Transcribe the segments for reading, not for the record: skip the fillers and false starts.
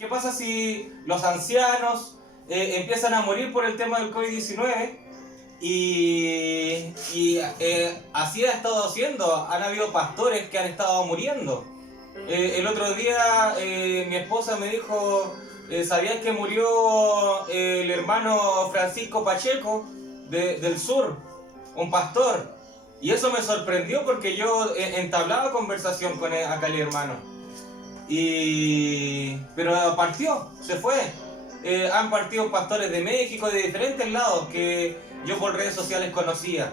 ¿Qué pasa si los ancianos empiezan a morir por el tema del COVID-19? Así ha estado haciendo. Han habido pastores que han estado muriendo. El otro día mi esposa me dijo, ¿sabías que murió el hermano Francisco Pacheco del sur? Un pastor. Y eso me sorprendió porque yo entablaba conversación con aquel hermano. Pero partió, se fue. Han partido pastores de México, de diferentes lados que yo por redes sociales conocía.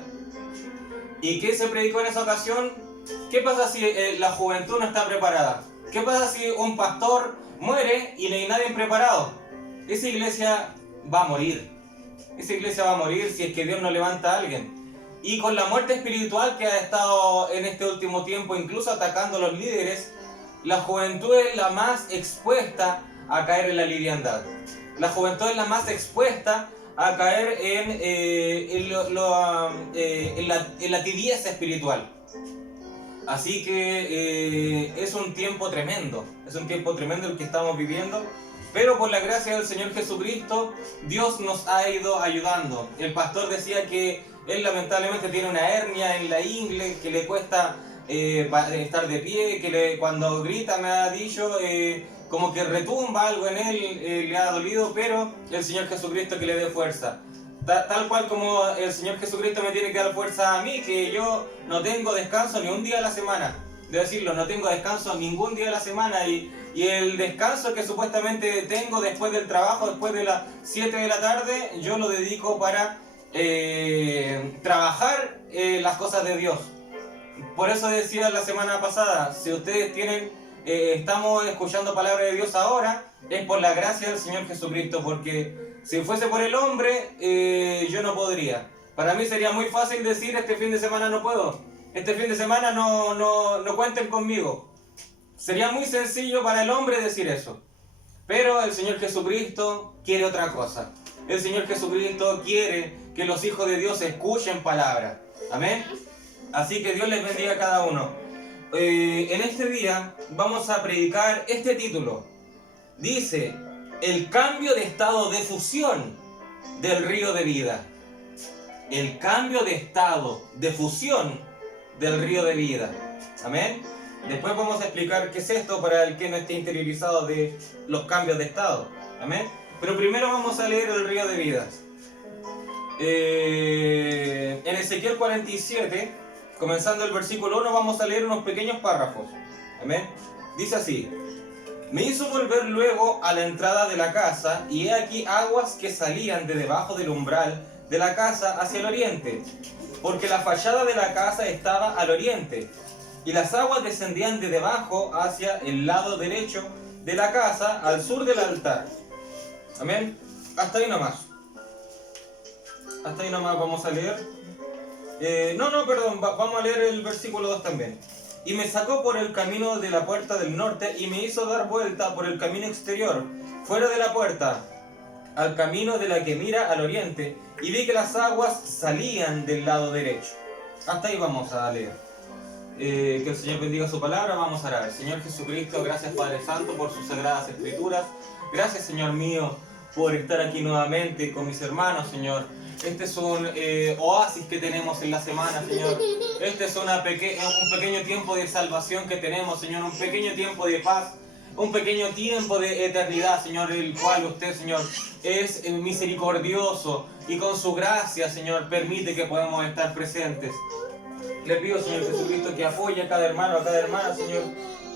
¿Y qué se predicó en esa ocasión? ¿Qué pasa si la juventud no está preparada? ¿Qué pasa si un pastor muere y no hay nadie preparado? Esa iglesia va a morir. Esa iglesia va a morir si es que Dios no levanta a alguien. Y con la muerte espiritual que ha estado en este último tiempo, incluso atacando a los líderes, la juventud es la más expuesta a caer en la liviandad. La juventud es la más expuesta a caer en la tibieza espiritual. Así que es un tiempo tremendo el que estamos viviendo, pero por la gracia del Señor Jesucristo, Dios nos ha ido ayudando. El pastor decía que él lamentablemente tiene una hernia en la ingle, que le cuesta estar de pie, que cuando grita me ha dicho como que retumba algo en él, le ha dolido, pero el Señor Jesucristo que le dé fuerza. Tal cual como el Señor Jesucristo me tiene que dar fuerza a mí, que yo no tengo descanso ni un día a la semana. De decirlo, no tengo descanso ningún día a la semana, y el descanso que supuestamente tengo después del trabajo, después de las 7 de la tarde, yo lo dedico para trabajar las cosas de Dios. Por eso decía la semana pasada, si ustedes estamos escuchando palabra de Dios ahora, es por la gracia del Señor Jesucristo, porque si fuese por el hombre, yo no podría. Para mí sería muy fácil decir, este fin de semana no puedo, este fin de semana no cuenten conmigo. Sería muy sencillo para el hombre decir eso. Pero el Señor Jesucristo quiere otra cosa. El Señor Jesucristo quiere que los hijos de Dios escuchen palabra. Amén. Así que Dios les bendiga a cada uno. En este día vamos a predicar este título. Dice, el cambio de estado de fusión del río de vida. El cambio de estado de fusión del río de vida. Amén. Después vamos a explicar qué es esto para el que no esté interiorizado de los cambios de estado. Amén. Pero primero vamos a leer el río de vida. En Ezequiel 47, comenzando el versículo 1, vamos a leer unos pequeños párrafos. Amén. Dice así: me hizo volver luego a la entrada de la casa, y he aquí aguas que salían de debajo del umbral de la casa hacia el oriente, porque la fachada de la casa estaba al oriente, y las aguas descendían de debajo hacia el lado derecho de la casa, al sur del altar. Amén. Hasta ahí nomás. Hasta ahí nomás vamos a leer. Vamos a leer el versículo 2 también. Y me sacó por el camino de la puerta del norte, y me hizo dar vuelta por el camino exterior, fuera de la puerta, al camino de la que mira al oriente, y vi que las aguas salían del lado derecho. Hasta ahí vamos a leer. Que el Señor bendiga su palabra. Vamos a orar. Señor Jesucristo, gracias Padre Santo por sus sagradas escrituras. Gracias, Señor mío, por estar aquí nuevamente con mis hermanos, Señor. Este es un oasis que tenemos en la semana, Señor. Este es un pequeño tiempo de salvación que tenemos, Señor. Un pequeño tiempo de paz, un pequeño tiempo de eternidad, Señor, el cual usted, Señor, es misericordioso, y con su gracia, Señor, permite que podamos estar presentes. Le pido, Señor Jesucristo, que apoye a cada hermano, a cada hermana, Señor,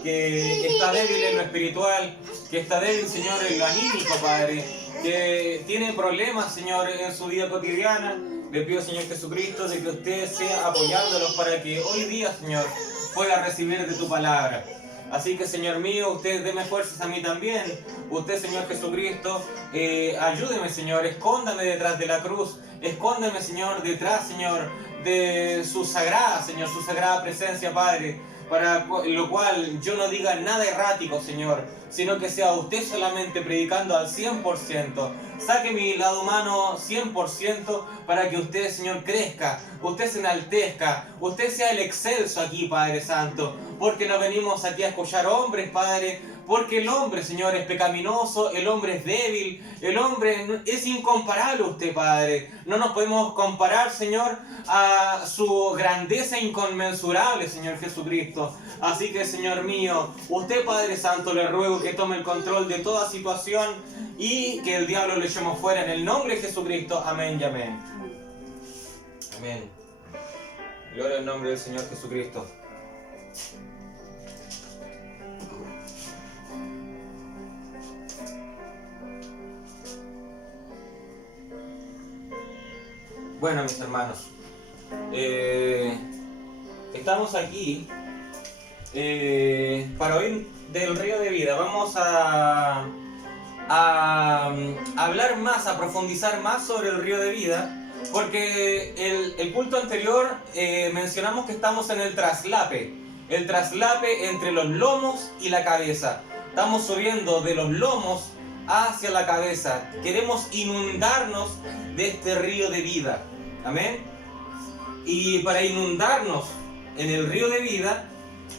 que está débil en lo espiritual, que está débil, Señor, en lo anímico, Padre, que tiene problemas, Señor, en su vida cotidiana. Le pido, Señor Jesucristo, de que usted sea apoyándolos para que hoy día, Señor, pueda recibir de tu palabra. Así que, Señor mío, usted déme fuerzas a mí también. Usted, Señor Jesucristo, ayúdeme, Señor, escóndame detrás de la cruz. Escóndeme, Señor, detrás, Señor, de su sagrada, Señor, su sagrada presencia, Padre, para lo cual yo no diga nada errático, Señor, sino que sea usted solamente predicando al 100%. Saque mi lado humano 100% para que usted, Señor, crezca, usted se enaltezca, usted sea el excelso aquí, Padre Santo, porque no venimos aquí a escuchar hombres, Padre, Porque el hombre, Señor, es pecaminoso, el hombre es débil, el hombre es incomparable a usted, Padre. No nos podemos comparar, Señor, a su grandeza inconmensurable, Señor Jesucristo. Así que, Señor mío, usted, Padre Santo, le ruego que tome el control de toda situación y que el diablo le echemos fuera en el nombre de Jesucristo. Amén y amén. Amén. Gloria al nombre del Señor Jesucristo. Bueno, mis hermanos, estamos aquí para oír del río de vida. Vamos a hablar más, a profundizar más sobre el río de vida, porque el culto anterior mencionamos que estamos en el traslape entre los lomos y la cabeza. Estamos subiendo de los lomos hacia la cabeza. Queremos inundarnos de este río de vida. Amén. Y para inundarnos en el río de vida,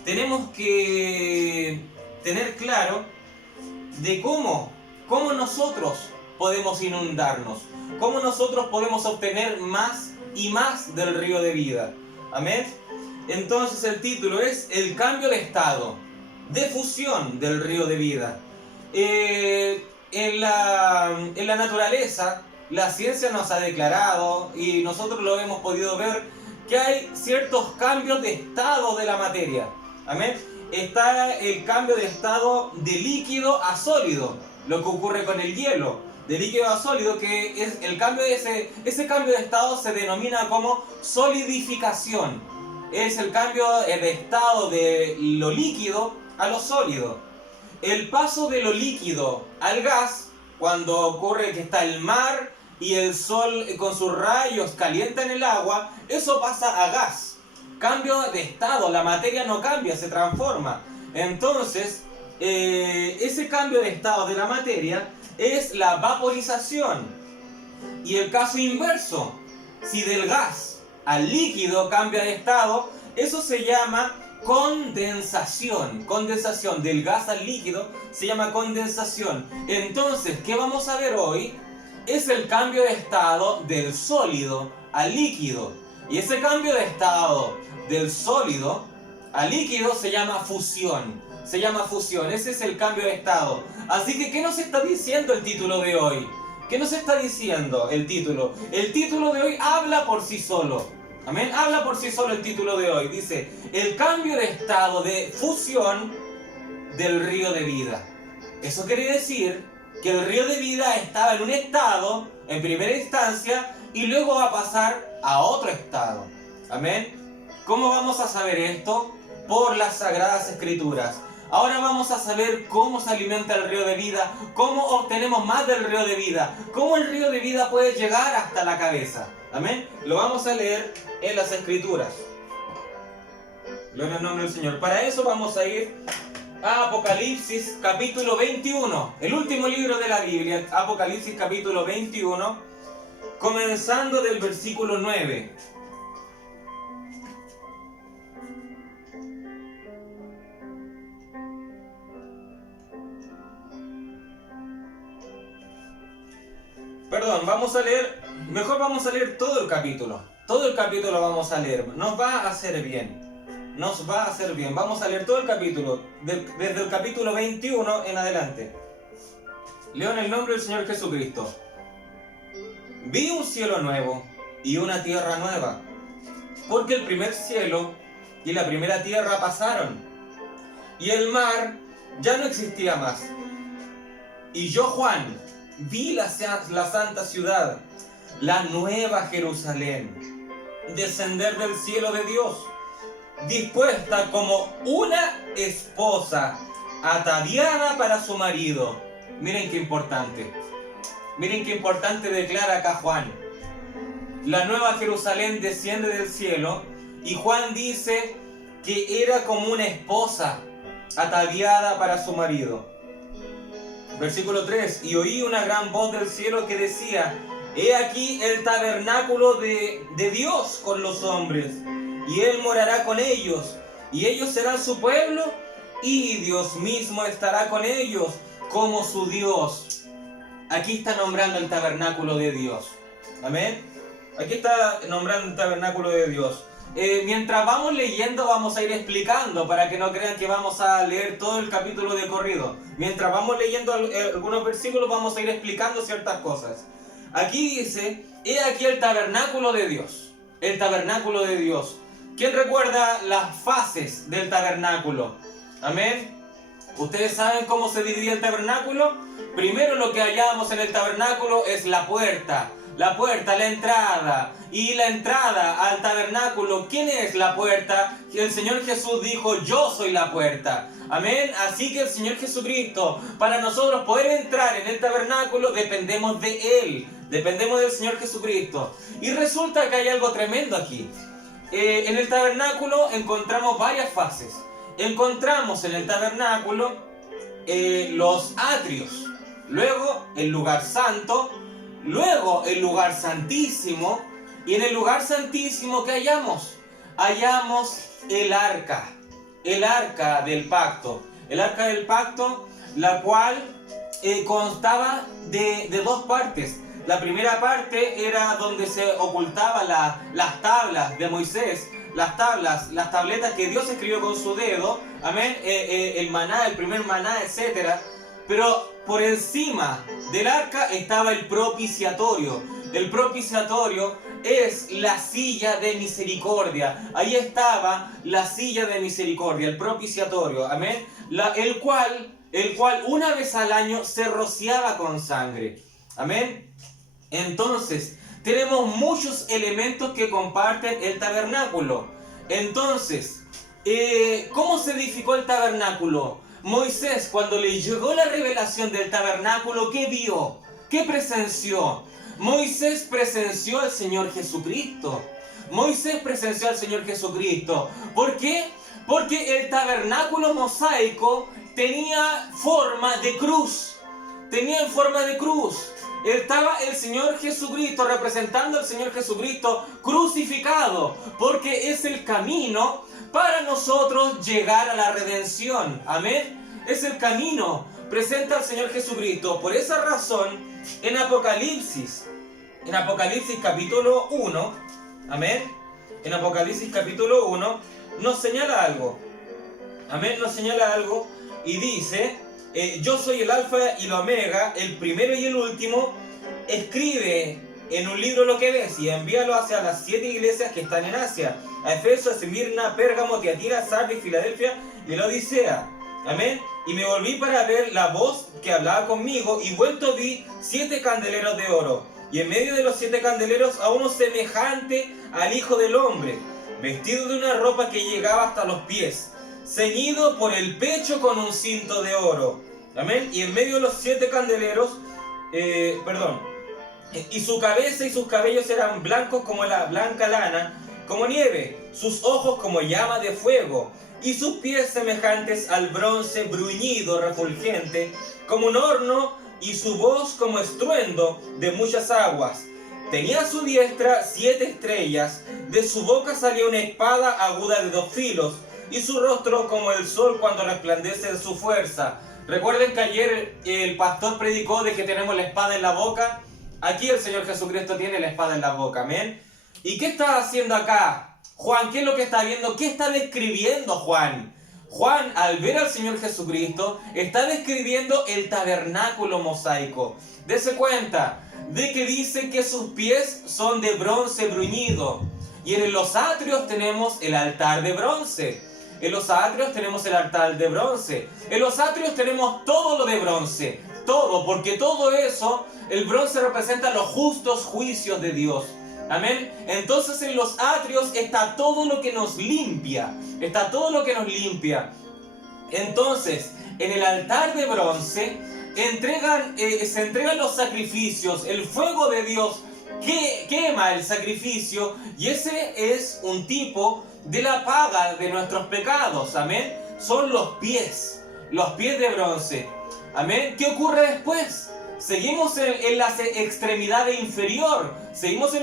tenemos que tener claro de cómo nosotros podemos inundarnos, cómo nosotros podemos obtener más y más del río de vida. Amén. Entonces el título es El cambio de estado, de fusión del río de vida. En la naturaleza, la ciencia nos ha declarado, y nosotros lo hemos podido ver, que hay ciertos cambios de estado de la materia. Amén. Está el cambio de estado de líquido a sólido, lo que ocurre con el hielo, de líquido a sólido, que es el cambio de ese cambio de estado se denomina como solidificación. Es el cambio de estado de lo líquido a lo sólido. El paso de lo líquido al gas, cuando ocurre que está el mar y el sol con sus rayos calientan el agua, eso pasa a gas. Cambio de estado, la materia no cambia, se transforma. Entonces, ese cambio de estado de la materia es la vaporización. Y el caso inverso, si del gas al líquido cambia de estado, eso se llama condensación. Condensación del gas al líquido se llama condensación. Entonces, ¿qué vamos a ver hoy? Es el cambio de estado del sólido al líquido. Y ese cambio de estado del sólido al líquido se llama fusión. Se llama fusión. Ese es el cambio de estado. Así que, ¿qué nos está diciendo el título de hoy? ¿Qué nos está diciendo el título? El título de hoy habla por sí solo. Amén. Habla por sí solo el título de hoy. Dice, el cambio de estado de fusión del río de vida. Eso quiere decir que el río de vida estaba en un estado, en primera instancia, y luego va a pasar a otro estado. Amén. ¿Cómo vamos a saber esto? Por las Sagradas Escrituras. Ahora vamos a saber cómo se alimenta el río de vida, cómo obtenemos más del río de vida, cómo el río de vida puede llegar hasta la cabeza. Amén. Lo vamos a leer en las Escrituras. Gloria al nombre del Señor. Para eso vamos a ir a Apocalipsis capítulo 21, el último libro de la Biblia, Apocalipsis capítulo 21, comenzando del versículo 9. Perdón, vamos a leer, mejor vamos a leer todo el capítulo. Todo el capítulo vamos a leer, nos va a hacer bien. Nos va a hacer bien. Vamos a leer todo el capítulo, desde el capítulo 21 en adelante. Leo en el nombre del Señor Jesucristo. Vi un cielo nuevo y una tierra nueva, porque el primer cielo y la primera tierra pasaron, y el mar ya no existía más. Y yo, Juan, vi la santa ciudad, la nueva Jerusalén, descender del cielo de Dios, dispuesta como una esposa ataviada para su marido. Miren qué importante. Miren qué importante declara acá Juan. La nueva Jerusalén desciende del cielo y Juan dice que era como una esposa ataviada para su marido. Versículo 3. Y oí una gran voz del cielo que decía: He aquí el tabernáculo de Dios con los hombres, y Él morará con ellos, y ellos serán su pueblo, y Dios mismo estará con ellos como su Dios. Aquí está nombrando el tabernáculo de Dios. Amén. Aquí está nombrando el tabernáculo de Dios. Mientras vamos leyendo, vamos a ir explicando para que no crean que vamos a leer todo el capítulo de corrido. Mientras vamos leyendo algunos versículos, vamos a ir explicando ciertas cosas. Aquí dice: he aquí el tabernáculo de Dios. El tabernáculo de Dios. ¿Quién recuerda las fases del tabernáculo? Amén. ¿Ustedes saben cómo se dividía el tabernáculo? Primero lo que hallamos en el tabernáculo es la puerta. La puerta, la entrada. Y la entrada al tabernáculo, ¿quién es la puerta? El Señor Jesús dijo: yo soy la puerta. Amén. Así que el Señor Jesucristo, para nosotros poder entrar en el tabernáculo, dependemos de Él. Dependemos del Señor Jesucristo. Y resulta que hay algo tremendo aquí. En el tabernáculo encontramos varias fases. Encontramos en el tabernáculo los atrios. Luego el lugar santo. Luego el lugar santísimo. Y en el lugar santísimo, ¿qué hallamos? Hallamos el arca del pacto. El arca del pacto, la cual constaba de dos partes. La primera parte era donde se ocultaban las tablas de Moisés, las tabletas que Dios escribió con su dedo, amén, el maná, el primer maná, etc. Pero por encima del arca estaba el propiciatorio. El propiciatorio es la silla de misericordia. Ahí estaba la silla de misericordia, el propiciatorio, amén, el cual una vez al año se rociaba con sangre, amén. Entonces, tenemos muchos elementos que comparten el tabernáculo. Entonces, ¿cómo se edificó el tabernáculo? Moisés, cuando le llegó la revelación del tabernáculo, ¿qué vio? ¿Qué presenció? Moisés presenció al Señor Jesucristo. Moisés presenció al Señor Jesucristo. ¿Por qué? Porque el tabernáculo mosaico tenía forma de cruz. Tenía forma de cruz. Estaba el Señor Jesucristo, representando al Señor Jesucristo crucificado, porque es el camino para nosotros llegar a la redención. Amén. Es el camino. Presenta al Señor Jesucristo. Por esa razón, en Apocalipsis capítulo 1, amén, en Apocalipsis capítulo 1 nos señala algo. Amén, nos señala algo y dice: yo soy el alfa y el omega, el primero y el último. Escribe en un libro lo que ves y envíalo hacia las 7 iglesias que están en Asia: a Efeso, a Esmirna, Pérgamo, Tiatira, Sardis, Filadelfia y la Odisea. Amén. Y me volví para ver la voz que hablaba conmigo, y vuelto vi 7 candeleros de oro, y en medio de los 7 candeleros a uno semejante al Hijo del Hombre, vestido de una ropa que llegaba hasta los pies, ceñido por el pecho con un cinto de oro. Amén. Y en medio de los 7 candeleros, y su cabeza y sus cabellos eran blancos como la blanca lana, como nieve, sus ojos como llama de fuego, y sus pies semejantes al bronce bruñido, refulgente, como un horno, y su voz como estruendo de muchas aguas. Tenía a su diestra 7 estrellas, de su boca salía una espada aguda de 2 filos, y su rostro como el sol cuando resplandece en su fuerza. Recuerden que ayer el pastor predicó de que tenemos la espada en la boca. Aquí el Señor Jesucristo tiene la espada en la boca, amén. ¿Y qué está haciendo acá Juan? ¿Qué es lo que está viendo? ¿Qué está describiendo Juan? Juan, al ver al Señor Jesucristo, está describiendo el tabernáculo mosaico. Dese cuenta de que dice que sus pies son de bronce bruñido. Y en los atrios tenemos el altar de bronce. En los atrios tenemos el altar de bronce. En los atrios tenemos todo lo de bronce. Todo, porque todo eso, el bronce representa los justos juicios de Dios. Amén. Entonces en los atrios está todo lo que nos limpia. Está todo lo que nos limpia. Entonces, en el altar de bronce se entregan los sacrificios. El fuego de Dios que quema el sacrificio. Y ese es un tipo de la paga de nuestros pecados. Amén. Son los pies de bronce. Amén. ¿Qué ocurre después? Seguimos en la extremidad inferior, seguimos en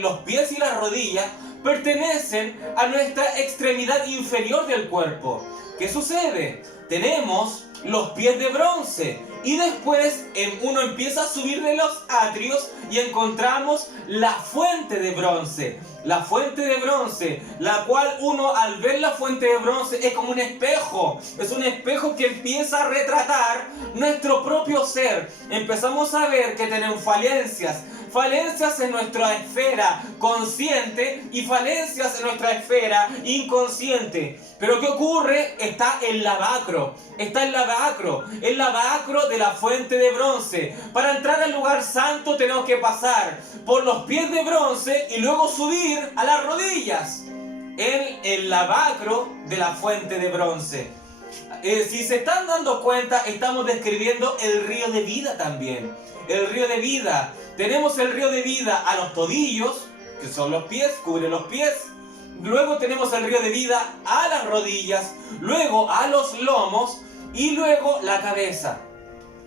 los pies y las rodillas, pertenecen a nuestra extremidad inferior del cuerpo. ¿Qué sucede? Tenemos los pies de bronce y después uno empieza a subir de los atrios y encontramos la fuente de bronce. La fuente de bronce, la cual uno al ver la fuente de bronce es como un espejo. Es un espejo que empieza a retratar nuestro propio ser. Empezamos a ver que tenemos falencias en nuestra esfera consciente y falencias en nuestra esfera inconsciente. Pero ¿qué ocurre? Está el lavacro. El lavacro de la fuente de bronce. Para entrar al lugar santo tenemos que pasar por los pies de bronce y luego subir a las rodillas en el lavacro de la fuente de bronce. Si se están dando cuenta, estamos describiendo el río de vida también. El río de vida. Tenemos el río de vida a los tobillos, que son los pies, cubre los pies. Luego tenemos el río de vida a las rodillas, luego a los lomos y luego la cabeza.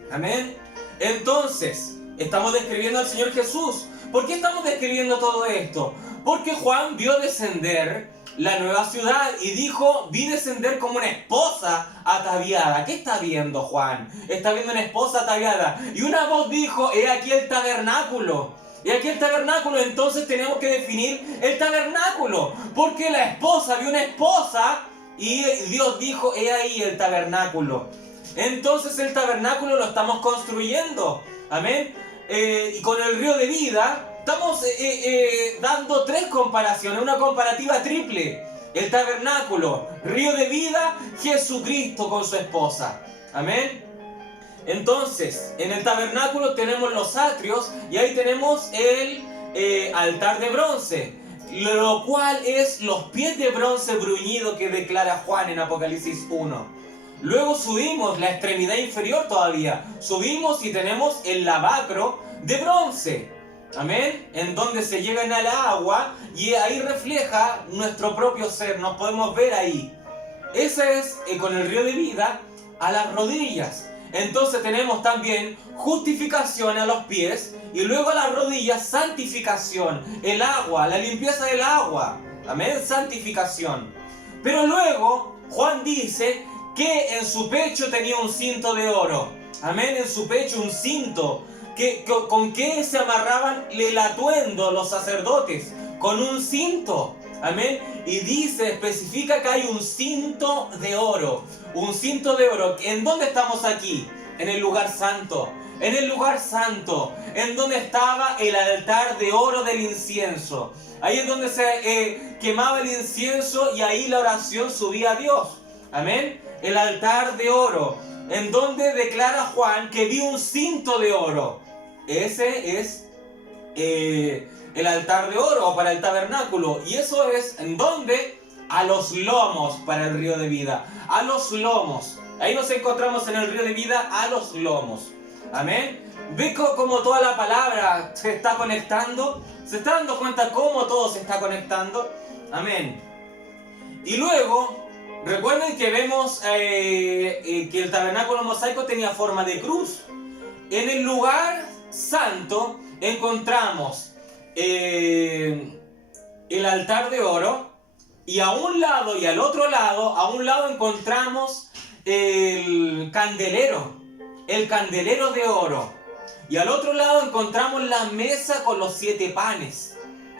Amén. Entonces, estamos describiendo al Señor Jesús. ¿Por qué estamos describiendo todo esto? Porque Juan vio descender la nueva ciudad y dijo, vi descender como una esposa ataviada. ¿Qué está viendo Juan? Está viendo una esposa ataviada. Y una voz dijo, he aquí el tabernáculo. Y aquí el tabernáculo, entonces tenemos que definir el tabernáculo. Porque la esposa vio una esposa y Dios dijo, he ahí el tabernáculo. Entonces el tabernáculo lo estamos construyendo. Amén. Y con el río de vida estamos dando tres comparaciones, una comparativa triple. El tabernáculo, río de vida, Jesucristo con su esposa. Amén. Entonces, en el tabernáculo tenemos los atrios y ahí tenemos el altar de bronce, lo cual es los pies de bronce bruñido que declara Juan en Apocalipsis 1. Luego subimos la extremidad inferior todavía, subimos y tenemos el lavacro de bronce. Amén, en donde se llegan al agua y ahí refleja nuestro propio ser, nos podemos ver ahí. Ese es con el río de vida a las rodillas. Entonces tenemos también justificación a los pies y luego a las rodillas santificación, el agua, la limpieza del agua. Amén, santificación. Pero luego Juan dice que en su pecho tenía un cinto de oro. Amén, en su pecho un cinto. ¿Con qué se amarraban el atuendo los sacerdotes? Con un cinto. Amén. Y dice, especifica que hay un cinto de oro. Un cinto de oro. ¿En dónde estamos aquí? En el lugar santo. En el lugar santo. En donde estaba el altar de oro del incienso. Ahí es donde se quemaba el incienso y ahí la oración subía a Dios. Amén. El altar de oro. En donde declara Juan que vio un cinto de oro. Ese es el altar de oro para el tabernáculo. Y eso es en donde a los lomos para el río de vida. A los lomos. Ahí nos encontramos en el río de vida a los lomos. Amén. ¿Ve cómo toda la palabra se está conectando? ¿Se está dando cuenta cómo todo se está conectando? Amén. Y luego, recuerden que vemos que el tabernáculo mosaico tenía forma de cruz. En el lugar santo encontramos el altar de oro y a un lado y al otro lado, a un lado encontramos el candelero de oro y al otro lado encontramos la mesa con los 7 panes.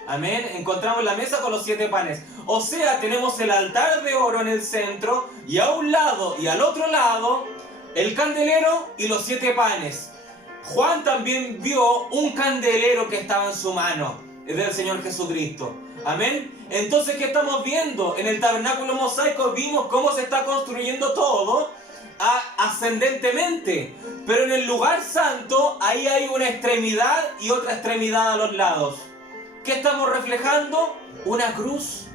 Amén, encontramos la mesa con los 7 panes. O sea, tenemos el altar de oro en el centro y a un lado y al otro lado el candelero y los 7 panes. Juan también vio un candelero que estaba en su mano, es del Señor Jesucristo. Amén. Entonces, ¿qué estamos viendo? En el tabernáculo mosaico vimos cómo se está construyendo todo ascendentemente. Pero en el lugar santo, ahí hay una extremidad y otra extremidad a los lados. ¿Qué estamos reflejando? Una cruz.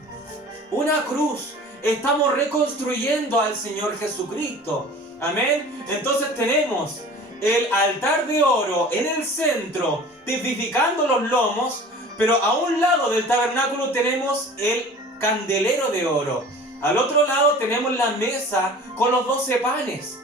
Una cruz. Estamos reconstruyendo al Señor Jesucristo. Amén. Entonces tenemos el altar de oro en el centro, tipificando los lomos, pero a un lado del tabernáculo tenemos el candelero de oro. Al otro lado tenemos la mesa con los 12 panes.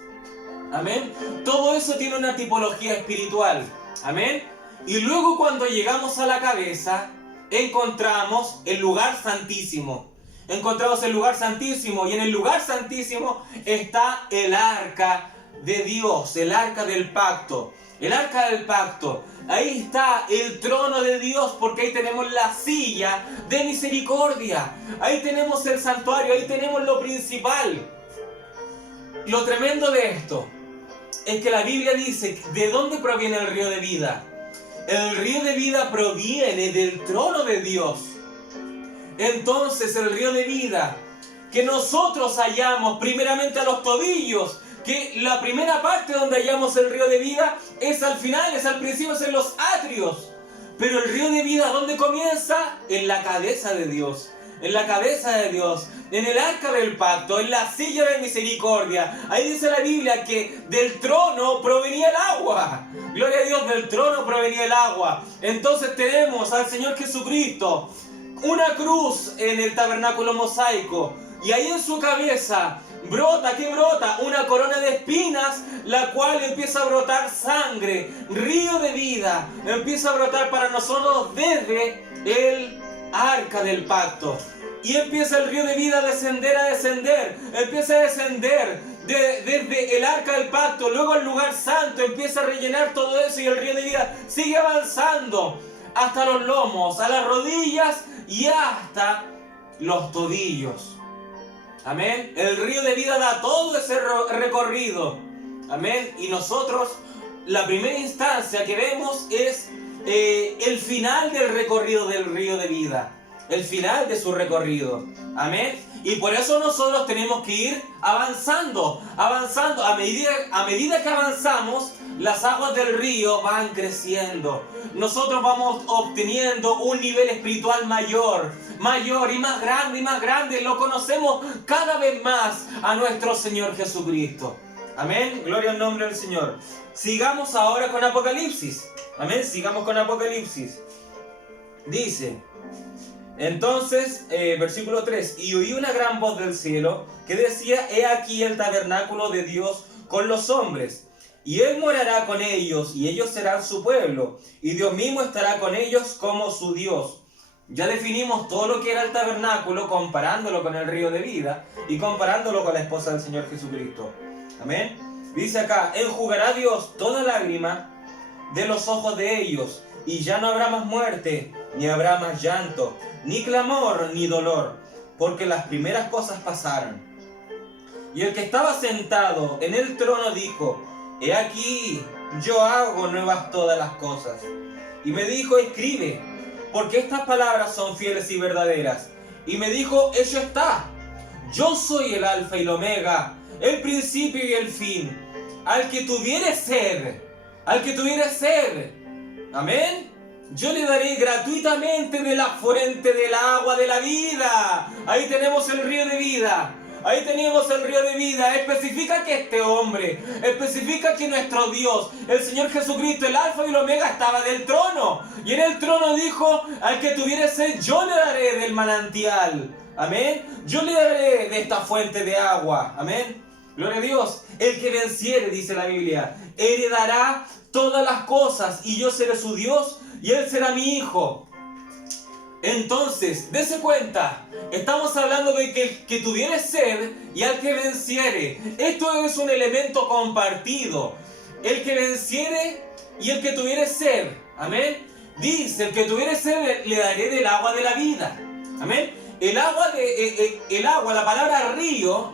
Amén. Todo eso tiene una tipología espiritual. Amén. Y luego cuando llegamos a la cabeza, encontramos el lugar santísimo. Encontramos el lugar santísimo, y en el lugar santísimo está el arca de Dios, el arca del pacto. El arca del pacto. Ahí está el trono de Dios, porque ahí tenemos la silla de misericordia. Ahí tenemos el santuario, ahí tenemos lo principal. Lo tremendo de esto es que la Biblia dice, ¿de dónde proviene el río de vida? El río de vida proviene del trono de Dios. Entonces el río de vida que nosotros hallamos primeramente a los tobillos, que la primera parte donde hallamos el río de vida es al final, es al principio, es en los atrios. Pero el río de vida, ¿dónde comienza? En la cabeza de Dios. En la cabeza de Dios, en el arca del pacto, en la silla de misericordia. Ahí dice la Biblia que del trono provenía el agua. Gloria a Dios, del trono provenía el agua. Entonces tenemos al Señor Jesucristo, una cruz en el tabernáculo mosaico, y ahí en su cabeza brota, ¿qué brota? Una corona de espinas, la cual empieza a brotar sangre, río de vida, empieza a brotar para nosotros desde el arca del pacto. Y empieza el río de vida a descender, empieza a descender desde el arca del pacto, luego el lugar santo, empieza a rellenar todo eso, y el río de vida sigue avanzando hasta los lomos, a las rodillas y hasta los tobillos. Amén. El río de vida da todo ese recorrido. Amén. Y nosotros, la primera instancia que vemos es el final del recorrido del río de vida. El final de su recorrido. Amén. Y por eso nosotros tenemos que ir avanzando. A medida que avanzamos, las aguas del río van creciendo. Nosotros vamos obteniendo un nivel espiritual mayor y más grande. Lo conocemos cada vez más a nuestro Señor Jesucristo. Amén. Gloria al nombre del Señor. Sigamos ahora con Apocalipsis. Amén. Sigamos con Apocalipsis. Dice: entonces, versículo 3, y oí una gran voz del cielo que decía: he aquí el tabernáculo de Dios con los hombres, y Él morará con ellos, y ellos serán su pueblo, y Dios mismo estará con ellos como su Dios. Ya definimos todo lo que era el tabernáculo, comparándolo con el río de vida, y comparándolo con la esposa del Señor Jesucristo. Amén. Dice acá: enjugará Dios toda lágrima de los ojos de ellos, y ya no habrá más muerte, ni habrá más llanto, ni clamor, ni dolor, porque las primeras cosas pasaron. Y el que estaba sentado en el trono dijo: he aquí, yo hago nuevas todas las cosas. Y me dijo: escribe, porque estas palabras son fieles y verdaderas. Y me dijo: hecho está, yo soy el alfa y el omega, el principio y el fin. Al que tuviere sed, amén, yo le daré gratuitamente de la fuente del agua de la vida. Ahí tenemos el río de vida. Ahí tenemos el río de vida. Especifica que este hombre, especifica que nuestro Dios, el Señor Jesucristo, el alfa y el omega, estaba del trono. Y en el trono dijo: al que tuviere sed, yo le daré del manantial. Amén. Yo le daré de esta fuente de agua. Amén. Gloria a Dios. El que venciere, dice la Biblia, heredará todas las cosas, y yo seré su Dios, y él será mi hijo. Entonces, dése cuenta, estamos hablando de que tuviere sed y al que venciere. Esto es un elemento compartido. El que venciere y el que tuviere sed. Amén. Dice: el que tuviere sed le daré del agua de la vida. Amén. La palabra río,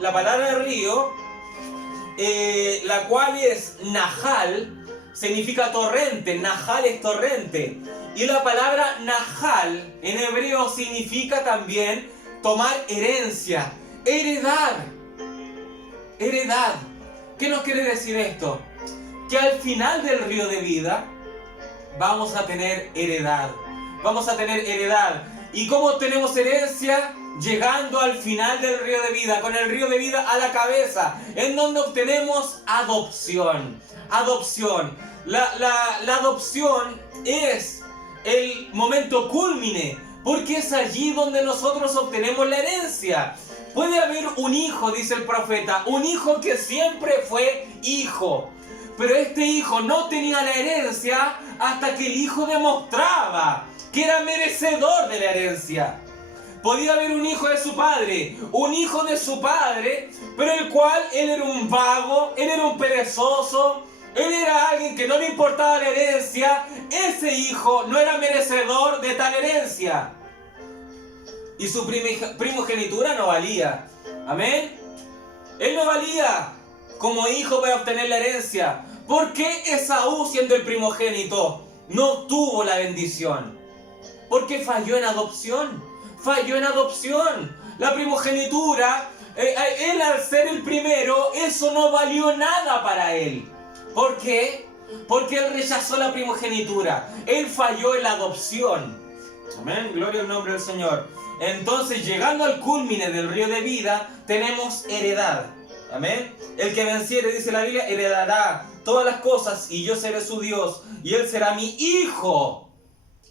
la cual es Nahal, significa torrente. Nahal es torrente. Y la palabra Nahal en hebreo significa también tomar herencia, heredad. ¿Qué nos quiere decir esto? Que al final del río de vida vamos a tener heredad. ¿Y cómo tenemos herencia? Llegando al final del río de vida, con el río de vida a la cabeza, en donde obtenemos adopción. La adopción es el momento cúlmine, porque es allí donde nosotros obtenemos la herencia. Puede haber un hijo, dice el profeta, un hijo que siempre fue hijo, Pero este hijo no tenía la herencia hasta que el hijo demostraba que era merecedor de la herencia. Podía haber un hijo de su padre, pero el cual él era un vago, él era un perezoso, él era alguien que no le importaba la herencia. Ese hijo no era merecedor de tal herencia. Y su primogenitura no valía. Amén. Él no valía como hijo para obtener la herencia. ¿Por qué Esaú, siendo el primogénito, no obtuvo la bendición? Porque falló en adopción. La primogenitura, él al ser el primero, eso no valió nada para él. ¿Por qué? Porque él rechazó la primogenitura. Él falló en la adopción. Amén, gloria al nombre del Señor. Entonces, llegando al cúlmine del río de vida, tenemos heredad. Amén. El que venciere, dice la Biblia, heredará todas las cosas y yo seré su Dios y él será mi hijo.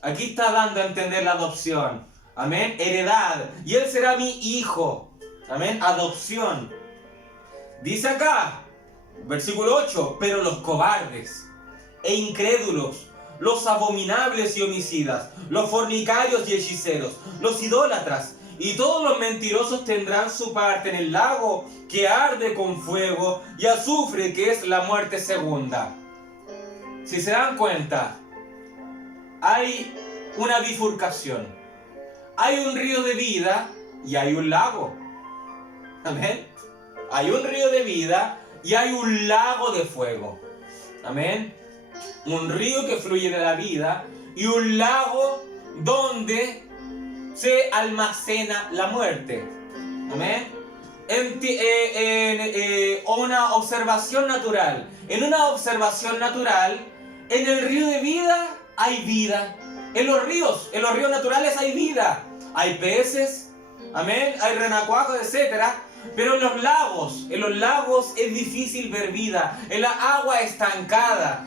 Aquí está dando a entender la adopción. Amén. Heredad. Y él será mi hijo. Amén. Adopción. Dice acá, versículo 8, pero los cobardes e incrédulos, los abominables y homicidas, los fornicarios y hechiceros, los idólatras y todos los mentirosos tendrán su parte en el lago que arde con fuego y azufre, que es la muerte segunda. Si se dan cuenta, hay una bifurcación. Hay un río de vida y hay un lago. Amén. Hay un río de vida y hay un lago de fuego. Amén. Un río que fluye de la vida y un lago donde se almacena la muerte. Amén. Una observación natural. En una observación natural, en el río de vida hay vida. En los ríos naturales hay vida. Hay peces, amén, hay renacuajos, etcétera. Pero en los lagos es difícil ver vida. En la agua estancada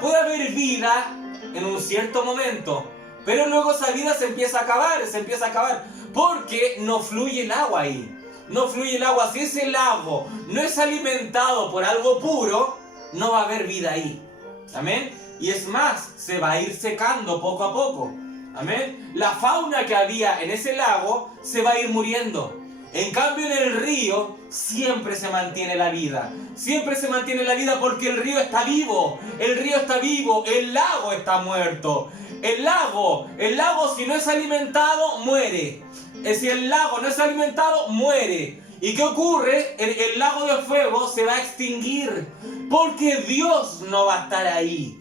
puede haber vida en un cierto momento, pero luego esa vida se empieza a acabar, porque no fluye el agua ahí. No fluye el agua. Si ese lago no es alimentado por algo puro, no va a haber vida ahí. Amén. Y es más, se va a ir secando poco a poco. Amén. La fauna que había en ese lago se va a ir muriendo. En cambio, en el río siempre se mantiene la vida. Siempre se mantiene la vida porque el río está vivo. El lago está muerto. El lago si no es alimentado, muere. Si el lago no es alimentado, muere. ¿Y qué ocurre? El lago de fuego se va a extinguir porque Dios no va a estar ahí.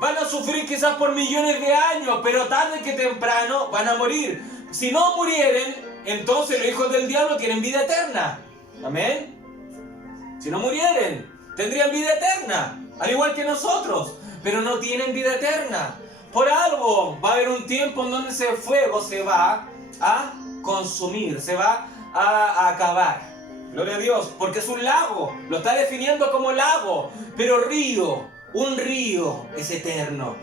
Van a sufrir quizás por millones de años, pero tarde que temprano van a morir. Si no murieren, entonces los hijos del diablo tienen vida eterna. Amén. Si no murieren, tendrían vida eterna, al igual que nosotros, pero no tienen vida eterna. Por algo va a haber un tiempo en donde ese fuego se va a consumir, se va a acabar. Gloria a Dios, porque es un lago, lo está definiendo como lago, pero un río es eterno,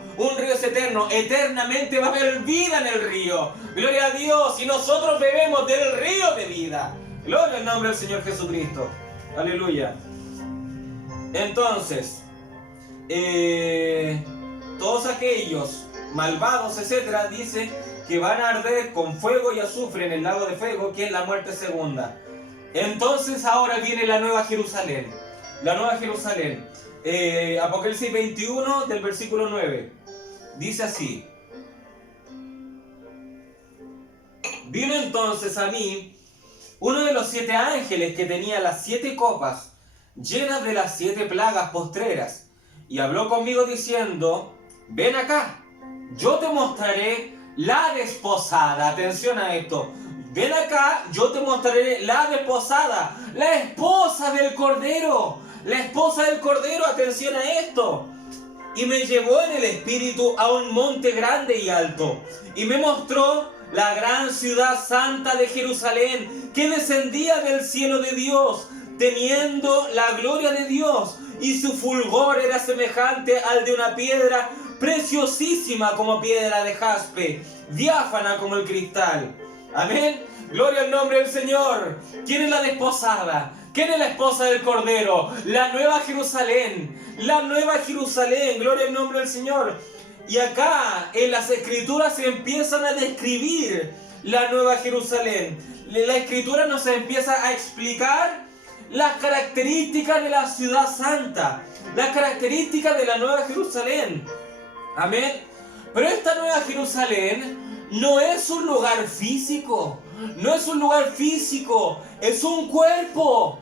eternamente va a haber vida en el río. Gloria a Dios, y nosotros bebemos del río de vida. Gloria al nombre del Señor Jesucristo. Aleluya. Entonces, todos aquellos malvados, etcétera, dice que van a arder con fuego y azufre en el lago de fuego, que es la muerte segunda. Entonces ahora viene la nueva Jerusalén. Apocalipsis 21 del versículo 9. Dice así: vino entonces a mí uno de los 7 ángeles que tenía las 7 copas llenas de las 7 plagas postreras, y habló conmigo diciendo: ven acá, yo te mostraré la desposada. Atención a esto. Ven acá, yo te mostraré la desposada, la esposa del Cordero. Atención a esto. Y me llevó en el espíritu a un monte grande y alto, y me mostró la gran ciudad santa de Jerusalén, que descendía del cielo de Dios, teniendo la gloria de Dios, y su fulgor era semejante al de una piedra preciosísima como piedra de jaspe, diáfana como el cristal. Amén. Gloria al nombre del Señor. ¿Quién es la desposada? ¿Quién es la esposa del Cordero? La Nueva Jerusalén. La Nueva Jerusalén. Gloria al nombre del Señor. Y acá en las Escrituras se empiezan a describir la Nueva Jerusalén. La Escritura nos empieza a explicar las características de la ciudad santa, las características de la Nueva Jerusalén. Amén. Pero esta Nueva Jerusalén no es un lugar físico, no es un lugar físico, es un cuerpo,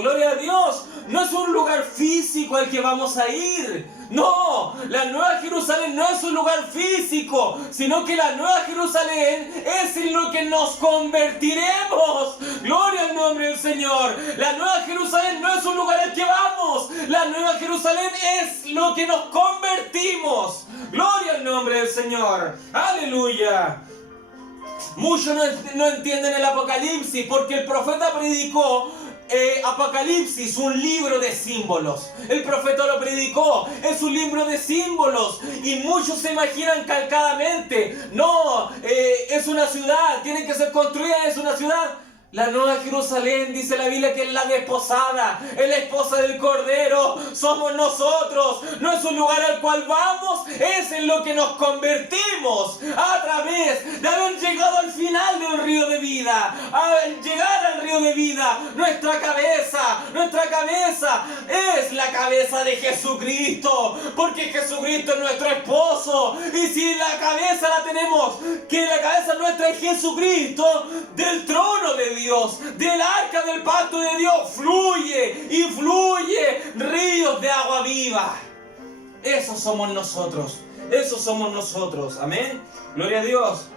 gloria a Dios. No es un lugar físico al que vamos a ir. No, la Nueva Jerusalén no es un lugar físico, sino que la Nueva Jerusalén es en lo que nos convertiremos. Gloria al nombre del Señor. La Nueva Jerusalén no es un lugar al que vamos. La Nueva Jerusalén es lo que nos convertimos. Gloria al nombre del Señor. Aleluya. Muchos no entienden el Apocalipsis porque el profeta predicó Apocalipsis, un libro de símbolos. El profeta lo predicó, es un libro de símbolos. Y muchos se imaginan calcadamente, no, es una ciudad, tiene que ser construida, es una ciudad. La Nueva Jerusalén, dice la Biblia, que es la desposada, es la esposa del Cordero, somos nosotros. No es un lugar al cual vamos, es en lo que nos convertimos a través de haber llegado al final del río de vida. Al llegar al río de vida, nuestra cabeza es la cabeza de Jesucristo, porque Jesucristo es nuestro esposo. Y si la cabeza la tenemos, que la cabeza nuestra es Jesucristo, del trono de Dios, del arca del pacto de Dios, fluye y fluye ríos de agua viva. Esos somos nosotros, amén, gloria a Dios.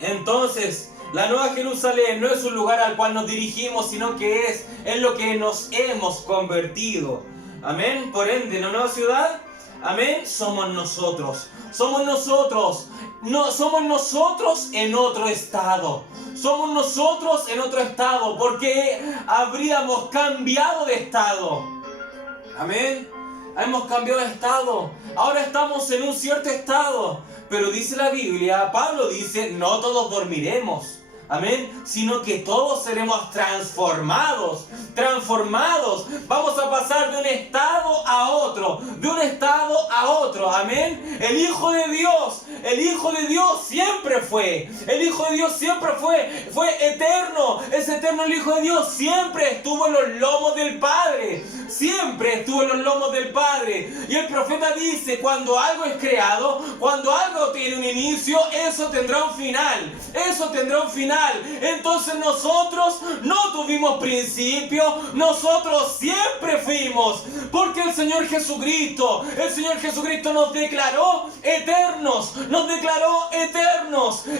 Entonces, la Nueva Jerusalén no es un lugar al cual nos dirigimos, sino que es en lo que nos hemos convertido, amén. Por ende, la nueva ciudad, amén, somos nosotros, no somos nosotros en otro estado. Somos nosotros en otro estado, porque habríamos cambiado de estado. Amén. Hemos cambiado de estado. Ahora estamos en un cierto estado. Pero dice la Biblia, Pablo dice, no todos dormiremos. Amén, sino que todos seremos transformados. Vamos a pasar de un estado a otro, amén. El Hijo de Dios siempre fue eterno, es eterno el Hijo de Dios, siempre estuvo en los lomos del Padre. Y el profeta dice, cuando algo es creado, cuando algo tiene un inicio, eso tendrá un final. Entonces nosotros no tuvimos principio, nosotros siempre fuimos, porque el Señor Jesucristo nos declaró eternos.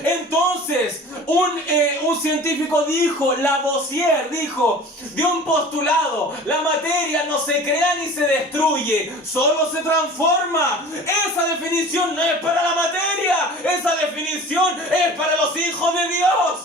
Entonces un científico dijo, Lavoisier dijo, dio un postulado: la materia no se crea ni se destruye, solo se transforma. Esa definición no es para la materia, esa definición es para los hijos de Dios.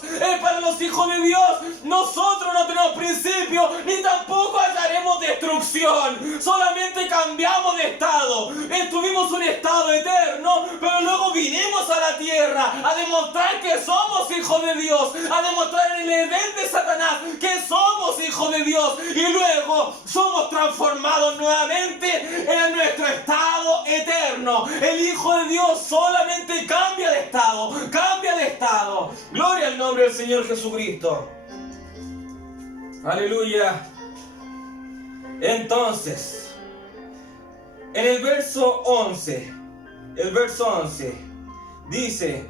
Nosotros no tenemos principio, ni tampoco hallaremos destrucción. Solamente cambiamos de estado. Estuvimos un estado eterno, pero luego vinimos a la tierra a demostrar que somos hijos de Dios, a demostrar en el Edén de Satanás que somos hijos de Dios, y luego somos transformados nuevamente en nuestro estado eterno. El Hijo de Dios solamente cambia de estado. Gloria al nombre del Señor Jesucristo. Aleluya. Entonces, en el verso 11 dice,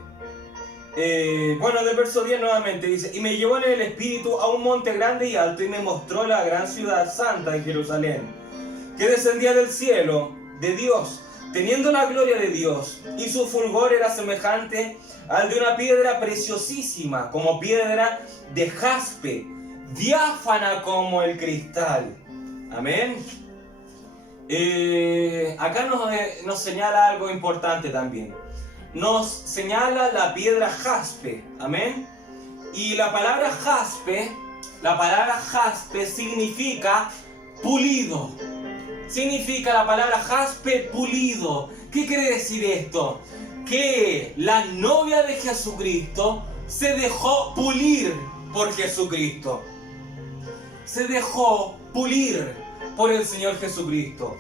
del verso 10 nuevamente dice: y me llevó en el espíritu a un monte grande y alto, y me mostró la gran ciudad santa de Jerusalén, que descendía del cielo de Dios, teniendo la gloria de Dios, y su fulgor era semejante al de una piedra preciosísima, como piedra de jaspe, diáfana como el cristal. Amén. Acá nos señala algo importante también. Nos señala la piedra jaspe. Amén. Y la palabra jaspe significa pulido. La palabra jaspe pulido. ¿Qué quiere decir esto? Que la novia de Jesucristo se dejó pulir por Jesucristo. se dejó pulir por el Señor Jesucristo.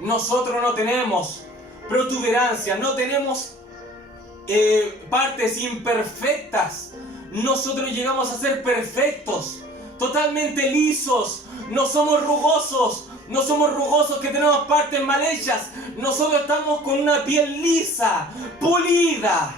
Nosotros no tenemos protuberancia, no tenemos partes imperfectas. Nosotros llegamos a ser perfectos, totalmente lisos. No somos rugosos, no somos rugosos que tenemos partes mal hechas. Nosotros estamos con una piel lisa, pulida,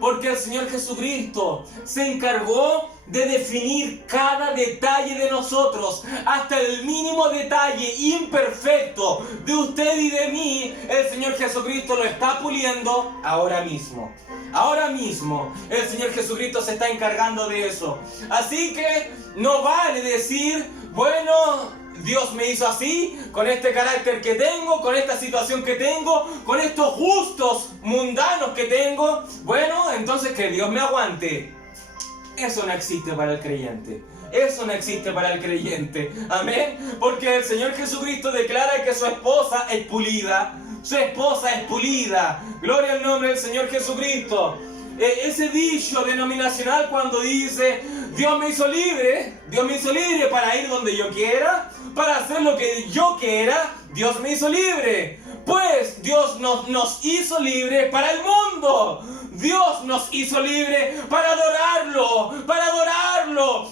porque el Señor Jesucristo se encargó de definir cada detalle de nosotros, hasta el mínimo detalle imperfecto de usted y de mí. El Señor Jesucristo lo está puliendo ahora mismo. Ahora mismo el Señor Jesucristo se está encargando de eso. Así que no vale decir, bueno, Dios me hizo así, con este carácter que tengo, con esta situación que tengo, con estos gustos mundanos que tengo. Bueno, entonces que Dios me aguante. Eso no existe para el creyente. Eso no existe para el creyente. Amén. Porque el Señor Jesucristo declara que su esposa es pulida. Su esposa es pulida. Gloria al nombre del Señor Jesucristo. Ese dicho denominacional cuando dice Dios me hizo libre para ir donde yo quiera, para hacer lo que yo quiera. Dios me hizo libre. Pues Dios nos hizo libre para el mundo. Dios nos hizo libre para adorarlo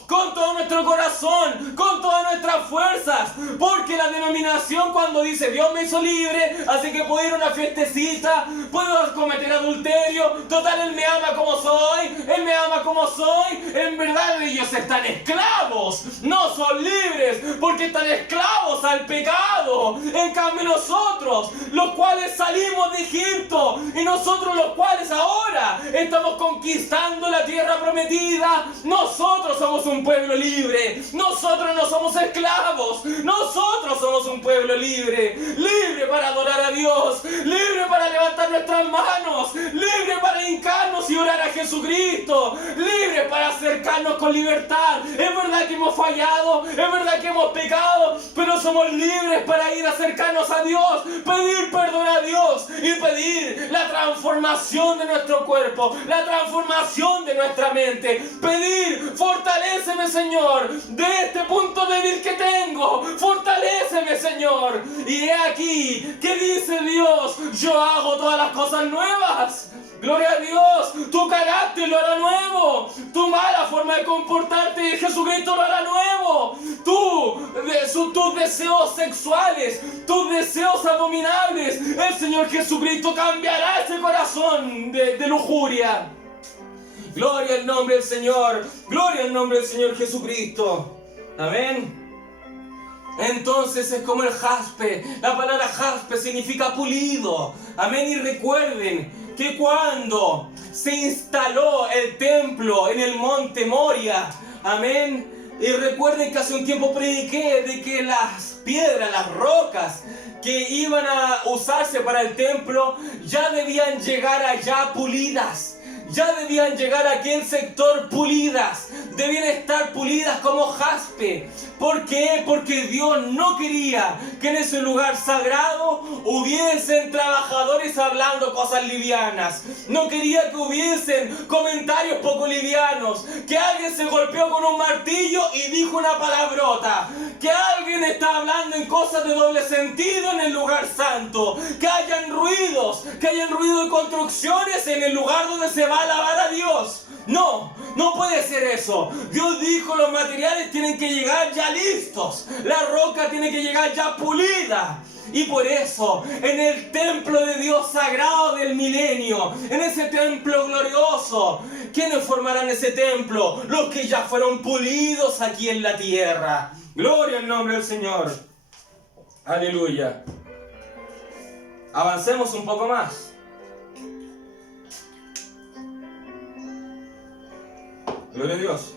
con todo nuestro corazón, con todas nuestras fuerzas. Porque la denominación cuando dice Dios me hizo libre, así que puedo ir a una fiestecita, puedo cometer adulterio, total Él me ama como soy, Él me ama como soy. En verdad ellos están esclavos, no son libres, porque están esclavos al pecado. En cambio nosotros, los cuales salimos de Egipto, y nosotros los cuales ahora estamos conquistando la tierra prometida, nosotros somos un pueblo libre. Nosotros no somos esclavos, nosotros somos un pueblo libre. Libre para adorar a Dios, libre para levantar nuestras manos, libre para hincarnos y orar a Jesucristo, libre para acercarnos con libertad. Es verdad que hemos fallado, es verdad que hemos pecado, pero somos libres para ir a acercarnos a Dios, pedir perdón a Dios y pedir la transformación de nuestro cuerpo, la transformación de nuestra mente. Pedir, fortaléceme Señor de este punto débil que tengo, fortaléceme Señor. Y he aquí que dice Dios, yo hago todas las cosas nuevas. Gloria a Dios, tu carácter lo hará nuevo, tu mala forma de comportarte, Jesucristo lo hará nuevo. Tus deseos sexuales, tus deseos abominables, el Señor Jesucristo cambiará ese corazón de lujuria. Gloria al nombre del Señor, gloria al nombre del Señor Jesucristo. Amén. Entonces es como el jaspe. La palabra jaspe significa pulido. Amén. Y recuerden que cuando se instaló el templo en el monte Moria, amén, y recuerden que hace un tiempo prediqué de que las piedras, las rocas que iban a usarse para el templo ya debían llegar allá pulidas. Ya debían llegar a aquel sector pulidas, debían estar pulidas como jaspe. ¿Por qué? Porque Dios no quería que en ese lugar sagrado hubiesen trabajadores hablando cosas livianas. No quería que hubiesen comentarios poco livianos, que alguien se golpeó con un martillo y dijo una palabrota, que alguien está hablando en cosas de doble sentido en el lugar santo, que hayan ruido de construcciones en el lugar donde se va a alabar a Dios. No puede ser eso. Dios dijo, los materiales tienen que llegar ya listos, la roca tiene que llegar ya pulida. Y por eso, en el templo de Dios sagrado del milenio, en ese templo glorioso, ¿quiénes formarán ese templo? Los que ya fueron pulidos aquí en la tierra. Gloria al nombre del Señor. Aleluya. Avancemos un poco más. Gloria a Dios.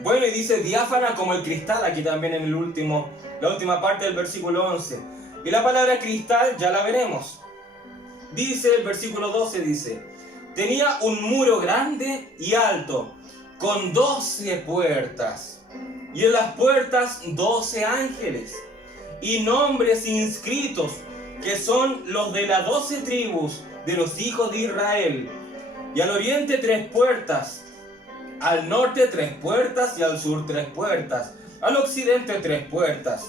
Bueno, y dice diáfana como el cristal, aquí también en la última parte del versículo 11. Y la palabra cristal ya la veremos. Dice el versículo 12, dice, tenía un muro grande y alto, con 12 puertas, y en las puertas 12 ángeles, y nombres inscritos, que son los de las 12 tribus de los hijos de Israel. Y al oriente 3 puertas, Al norte 3 puertas y al sur 3 puertas. Al occidente 3 puertas.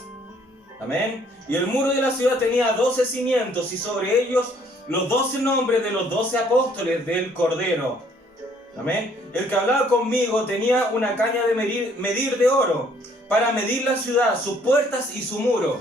Amén. Y el muro de la ciudad tenía 12 cimientos y sobre ellos los 12 nombres de los 12 apóstoles del Cordero. Amén. El que hablaba conmigo tenía una caña de medir de oro para medir la ciudad, sus puertas y su muro.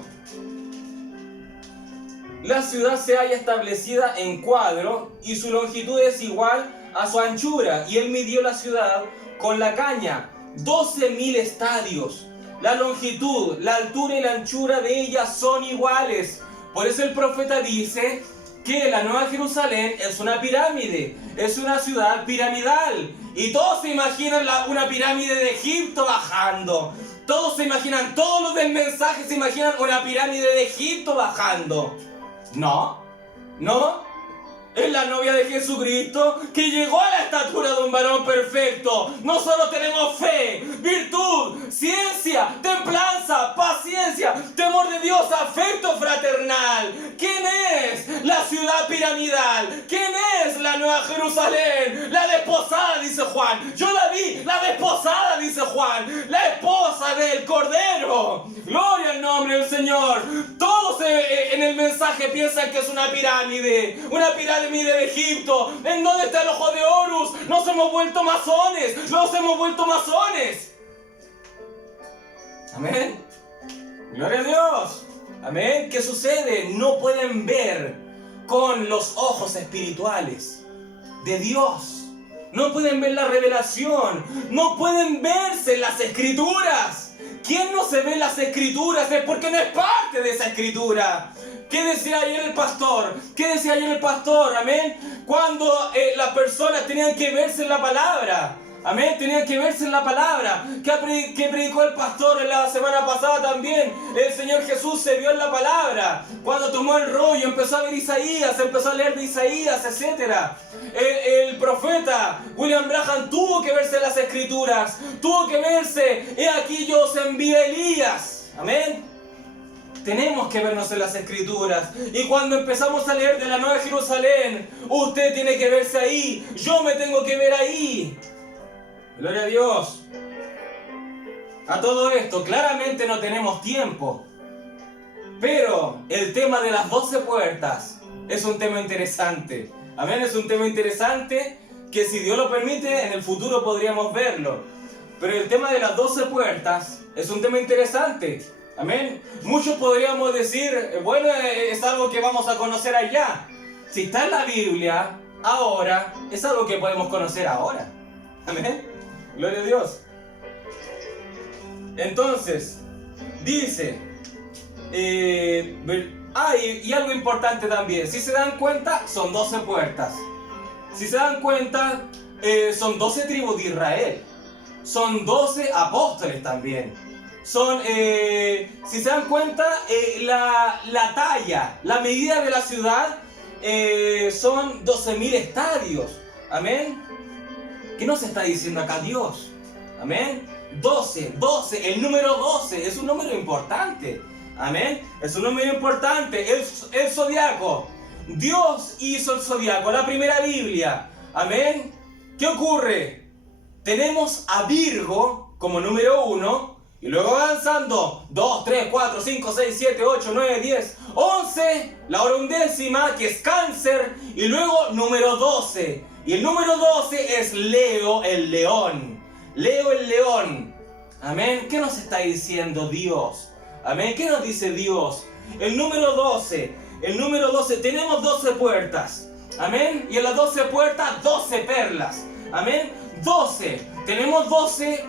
La ciudad se halla establecida en cuadro y su longitud es igual a su anchura. Y él midió la ciudad con la caña, 12.000 estadios. La longitud, la altura y la anchura de ella son iguales. Por eso el profeta dice que la Nueva Jerusalén es una pirámide, es una ciudad piramidal. Y todos se imaginan una pirámide de Egipto bajando. Todos se imaginan, todos los del mensaje se imaginan una pirámide de Egipto bajando. No, no. Es la novia de Jesucristo que llegó a la estatura de un varón perfecto. Nosotros tenemos fe, virtud, ciencia, templanza, paciencia, temor de Dios, afecto fraternal. ¿Quién es la ciudad piramidal? ¿Quién es la Nueva Jerusalén? La desposada, dice Juan. Yo la vi, la desposada, dice Juan. La esposa del Cordero. Gloria al nombre del Señor. Todos en el mensaje piensan que es una pirámide de Egipto. ¿En dónde está el ojo de Horus? Nos hemos vuelto masones. Nos hemos vuelto masones. Amén. Gloria a Dios. Amén. ¿Qué sucede? No pueden ver con los ojos espirituales de Dios. No pueden ver la revelación. No pueden verse las escrituras. ¿Quién no se ve en las escrituras? Es porque no es parte de esa escritura. ¿Qué decía ayer el pastor? ¿Qué decía ayer el pastor? Amén. Cuando las personas tenían que verse en la palabra. Amén. Tenían que verse en la palabra. ¿Qué predicó el pastor en la semana pasada también? El Señor Jesús se vio en la palabra. Cuando tomó el rollo, empezó a ver Isaías, empezó a leer de Isaías, etc. El profeta William Branham tuvo que verse en las escrituras. Tuvo que verse. He aquí yo os envío a Elías. Amén. Tenemos que vernos en las escrituras. Y cuando empezamos a leer de la Nueva Jerusalén, usted tiene que verse ahí. Yo me tengo que ver ahí. Gloria a Dios. A todo esto, claramente no tenemos tiempo. Pero el tema de las 12 puertas es un tema interesante. Amén, es un tema interesante que si Dios lo permite, en el futuro podríamos verlo. Pero el tema de las 12 puertas es un tema interesante. Amén. Muchos podríamos decir, bueno, es algo que vamos a conocer allá. Si está en la Biblia, ahora, es algo que podemos conocer ahora. Amén. Gloria a Dios. Entonces, dice, y algo importante también. Si se dan cuenta, son 12 puertas. Si se dan cuenta, son 12 tribus de Israel. Son 12 apóstoles también. Son, si se dan cuenta, la talla, la medida de la ciudad son 12.000 estadios. Amén. ¿Qué nos está diciendo acá Dios? Amén. 12, el número 12 es un número importante. Amén. Es un número importante. El zodiaco. Dios hizo el zodiaco, la primera Biblia. Amén. ¿Qué ocurre? Tenemos a Virgo como número 1. Y luego avanzando, 2, 3, 4, 5, 6, 7, 8, 9, 10, 11, la hora undécima, que es Cáncer, y luego número 12. Y el número 12 es Leo, el león. Leo, el león. Amén. ¿Qué nos está diciendo Dios? Amén. ¿Qué nos dice Dios? El número 12, tenemos 12 puertas. Amén. Y en las 12 puertas, 12 perlas. Amén. 12, tenemos 12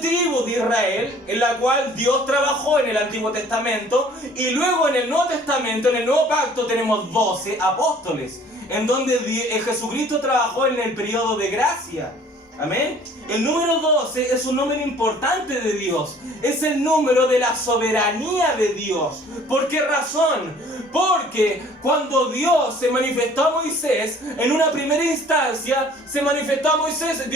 tribus de Israel, en la cual Dios trabajó en el Antiguo Testamento, y luego en el Nuevo Testamento, en el Nuevo Pacto, tenemos 12 apóstoles, en donde Jesucristo trabajó en el periodo de gracia. Amén. El número 12 es un número importante de Dios. Es el número de la soberanía de Dios. ¿Por qué razón? Porque cuando Dios se manifestó a Moisés, en una primera instancia, se manifestó a Moisés.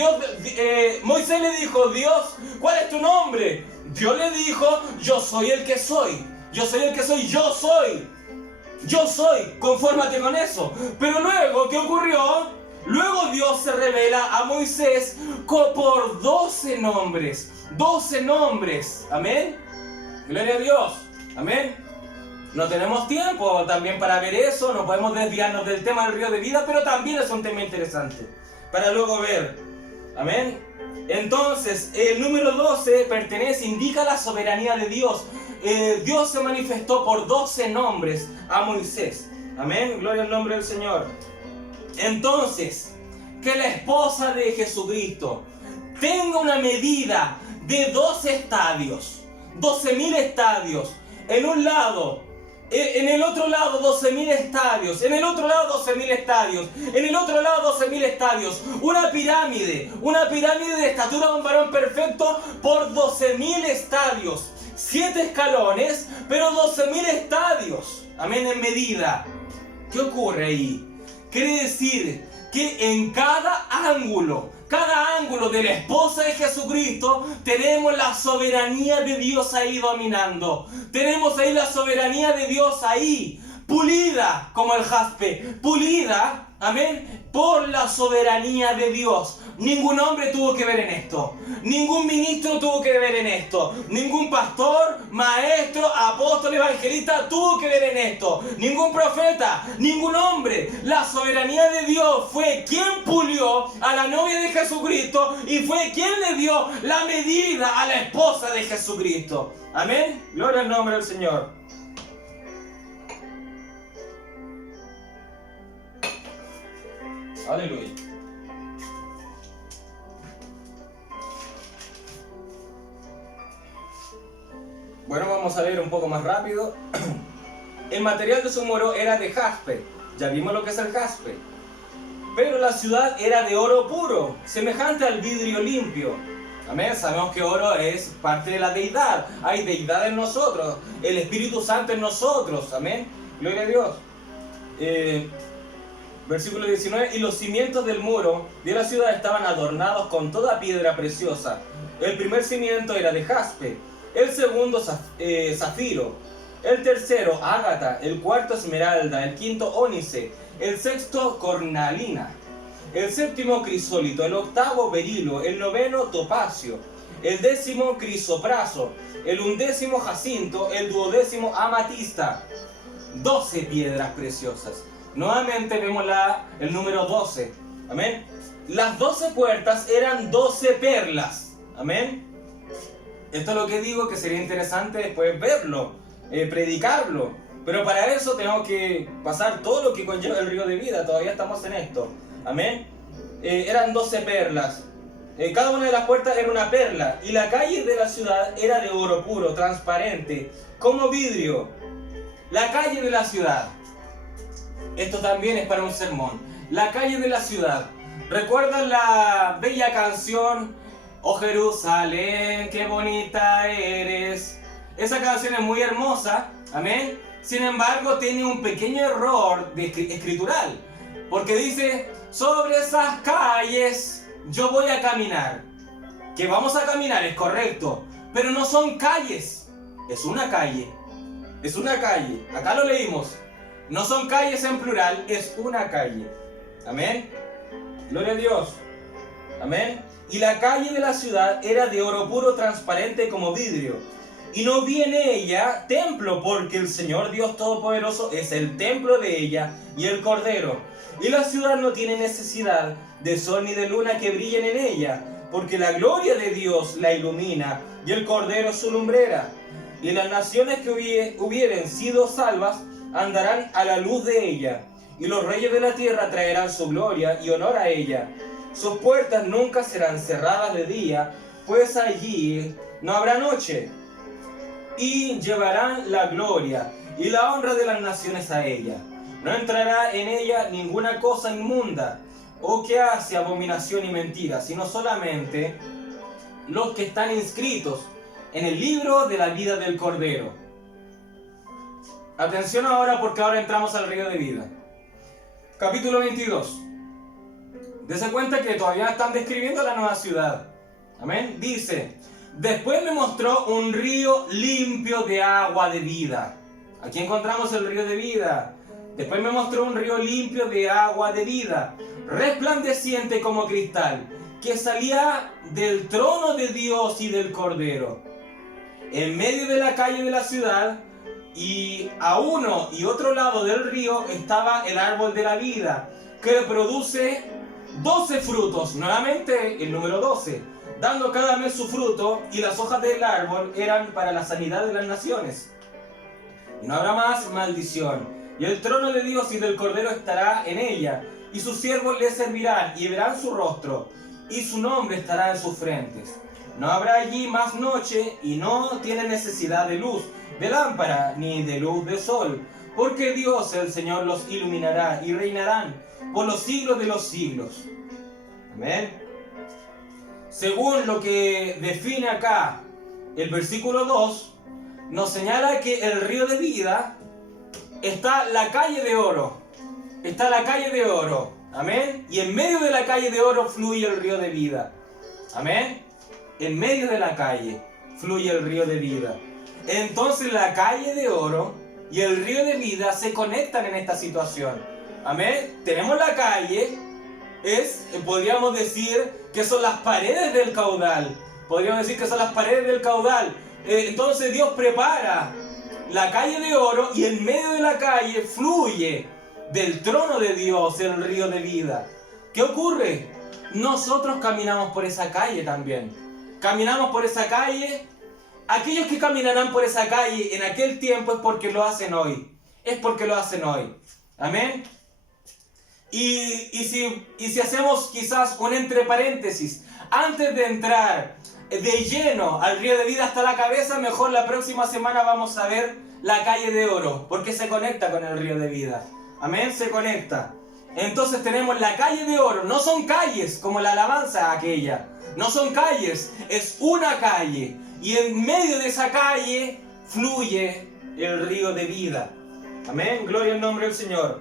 Moisés le dijo, Dios, ¿cuál es tu nombre? Dios le dijo, yo soy el que soy. Yo soy el que soy, yo soy. Yo soy, confórmate con eso. Pero luego, ¿qué ocurrió? Luego Dios se revela a Moisés por 12 nombres. 12 nombres. Amén. Gloria a Dios. Amén. No tenemos tiempo también para ver eso. No podemos desviarnos del tema del río de vida, pero también es un tema interesante para luego ver. Amén. Entonces, el número 12 indica la soberanía de Dios. Dios se manifestó por 12 nombres a Moisés. Amén. Gloria al nombre del Señor. Entonces, que la esposa de Jesucristo tenga una medida de 12 estadios, 12.000 estadios, en un lado, en el otro lado 12.000 estadios, en el otro lado 12.000 estadios, en el otro lado 12.000 estadios, una pirámide de estatura de un varón perfecto por 12.000 estadios, 7 escalones, pero 12.000 estadios, amén, en medida. ¿Qué ocurre ahí? Quiere decir que en cada ángulo de la esposa de Jesucristo, tenemos la soberanía de Dios ahí dominando. Tenemos ahí la soberanía de Dios ahí, pulida como el jaspe, pulida, amén, por la soberanía de Dios. Ningún hombre tuvo que ver en esto. Ningún ministro tuvo que ver en esto. Ningún pastor, maestro, apóstol, evangelista tuvo que ver en esto. Ningún profeta, ningún hombre. La soberanía de Dios fue quien pulió a la novia de Jesucristo y fue quien le dio la medida a la esposa de Jesucristo. Amén. Gloria al nombre del Señor. Aleluya. Bueno, vamos a leer un poco más rápido. El material de su muro era de jaspe. Ya vimos lo que es el jaspe. Pero la ciudad era de oro puro, semejante al vidrio limpio. Amén. Sabemos que oro es parte de la deidad. Hay deidad en nosotros. El Espíritu Santo en nosotros. Amén. Gloria a Dios. Versículo 19. Y los cimientos del muro de la ciudad estaban adornados con toda piedra preciosa. El primer cimiento era de jaspe. El segundo, zafiro. El tercero, ágata. El cuarto, esmeralda. El quinto, ónice. El sexto, cornalina. El séptimo, crisólito. El octavo, berilo. El noveno, topacio. El décimo, crisopraso. El undécimo, jacinto. El duodécimo, amatista. 12 piedras preciosas. Nuevamente vemos el número 12. Amén. Las 12 puertas eran 12 perlas. Amén. Esto es lo que digo, que sería interesante después verlo, predicarlo. Pero para eso tenemos que pasar todo lo que conlleva el río de vida. Todavía estamos en esto. Amén. Eran 12 perlas. Cada una de las puertas era una perla. Y la calle de la ciudad era de oro puro, transparente, como vidrio. La calle de la ciudad. Esto también es para un sermón. La calle de la ciudad. ¿Recuerdan la bella canción? Oh Jerusalén, qué bonita eres. Esa canción es muy hermosa, amén. Sin embargo, tiene un pequeño error escritural, porque dice, sobre esas calles yo voy a caminar. Que vamos a caminar es correcto, pero no son calles, es una calle. Es una calle, acá lo leímos. No son calles en plural, es una calle. Amén. Gloria a Dios. Amén. Y la calle de la ciudad era de oro puro, transparente como vidrio. Y no vi en ella templo, porque el Señor Dios Todopoderoso es el templo de ella y el Cordero. Y la ciudad no tiene necesidad de sol ni de luna que brillen en ella, porque la gloria de Dios la ilumina y el Cordero es su lumbrera. Y las naciones que hubieren sido salvas andarán a la luz de ella, y los reyes de la tierra traerán su gloria y honor a ella. Sus puertas nunca serán cerradas de día, pues allí no habrá noche. Y llevarán la gloria y la honra de las naciones a ella. No entrará en ella ninguna cosa inmunda, o que hace abominación y mentira, sino solamente los que están inscritos en el libro de la vida del Cordero. Atención ahora, porque ahora entramos al río de vida. Capítulo 22. Dese cuenta que todavía están describiendo la nueva ciudad. Amén. Dice, después me mostró un río limpio de agua de vida. Aquí encontramos el río de vida. Después me mostró un río limpio de agua de vida, resplandeciente como cristal, que salía del trono de Dios y del Cordero. En medio de la calle de la ciudad, y a uno y otro lado del río, estaba el árbol de la vida, que produce 12 frutos, nuevamente el número 12, dando cada mes su fruto, y las hojas del árbol eran para la sanidad de las naciones. Y no habrá más maldición, y el trono de Dios y del Cordero estará en ella, y sus siervos le servirán, y verán su rostro, y su nombre estará en sus frentes. No habrá allí más noche, y no tiene necesidad de luz, de lámpara, ni de luz de sol, porque Dios el Señor los iluminará, y reinarán por los siglos de los siglos. Amén. Según lo que define acá el versículo 2, nos señala que el río de vida está la calle de oro. Está la calle de oro. Amén. Y en medio de la calle de oro fluye el río de vida. Amén. En medio de la calle fluye el río de vida. Entonces la calle de oro y el río de vida se conectan en esta situación. Amén. Tenemos la calle, podríamos decir que son las paredes del caudal. Podríamos decir que son las paredes del caudal. Entonces Dios prepara la calle de oro, y en medio de la calle fluye del trono de Dios el río de vida. ¿Qué ocurre? Nosotros caminamos por esa calle también. Caminamos por esa calle. Aquellos que caminarán por esa calle en aquel tiempo es porque lo hacen hoy. Es porque lo hacen hoy. Amén. Y si hacemos quizás un entre paréntesis, antes de entrar de lleno al río de vida hasta la cabeza, mejor la próxima semana vamos a ver la calle de oro, porque se conecta con el río de vida. Amén, se conecta. Entonces tenemos la calle de oro. No son calles como la alabanza aquella. No son calles, es una calle. Y en medio de esa calle fluye el río de vida. Amén, gloria al nombre del Señor.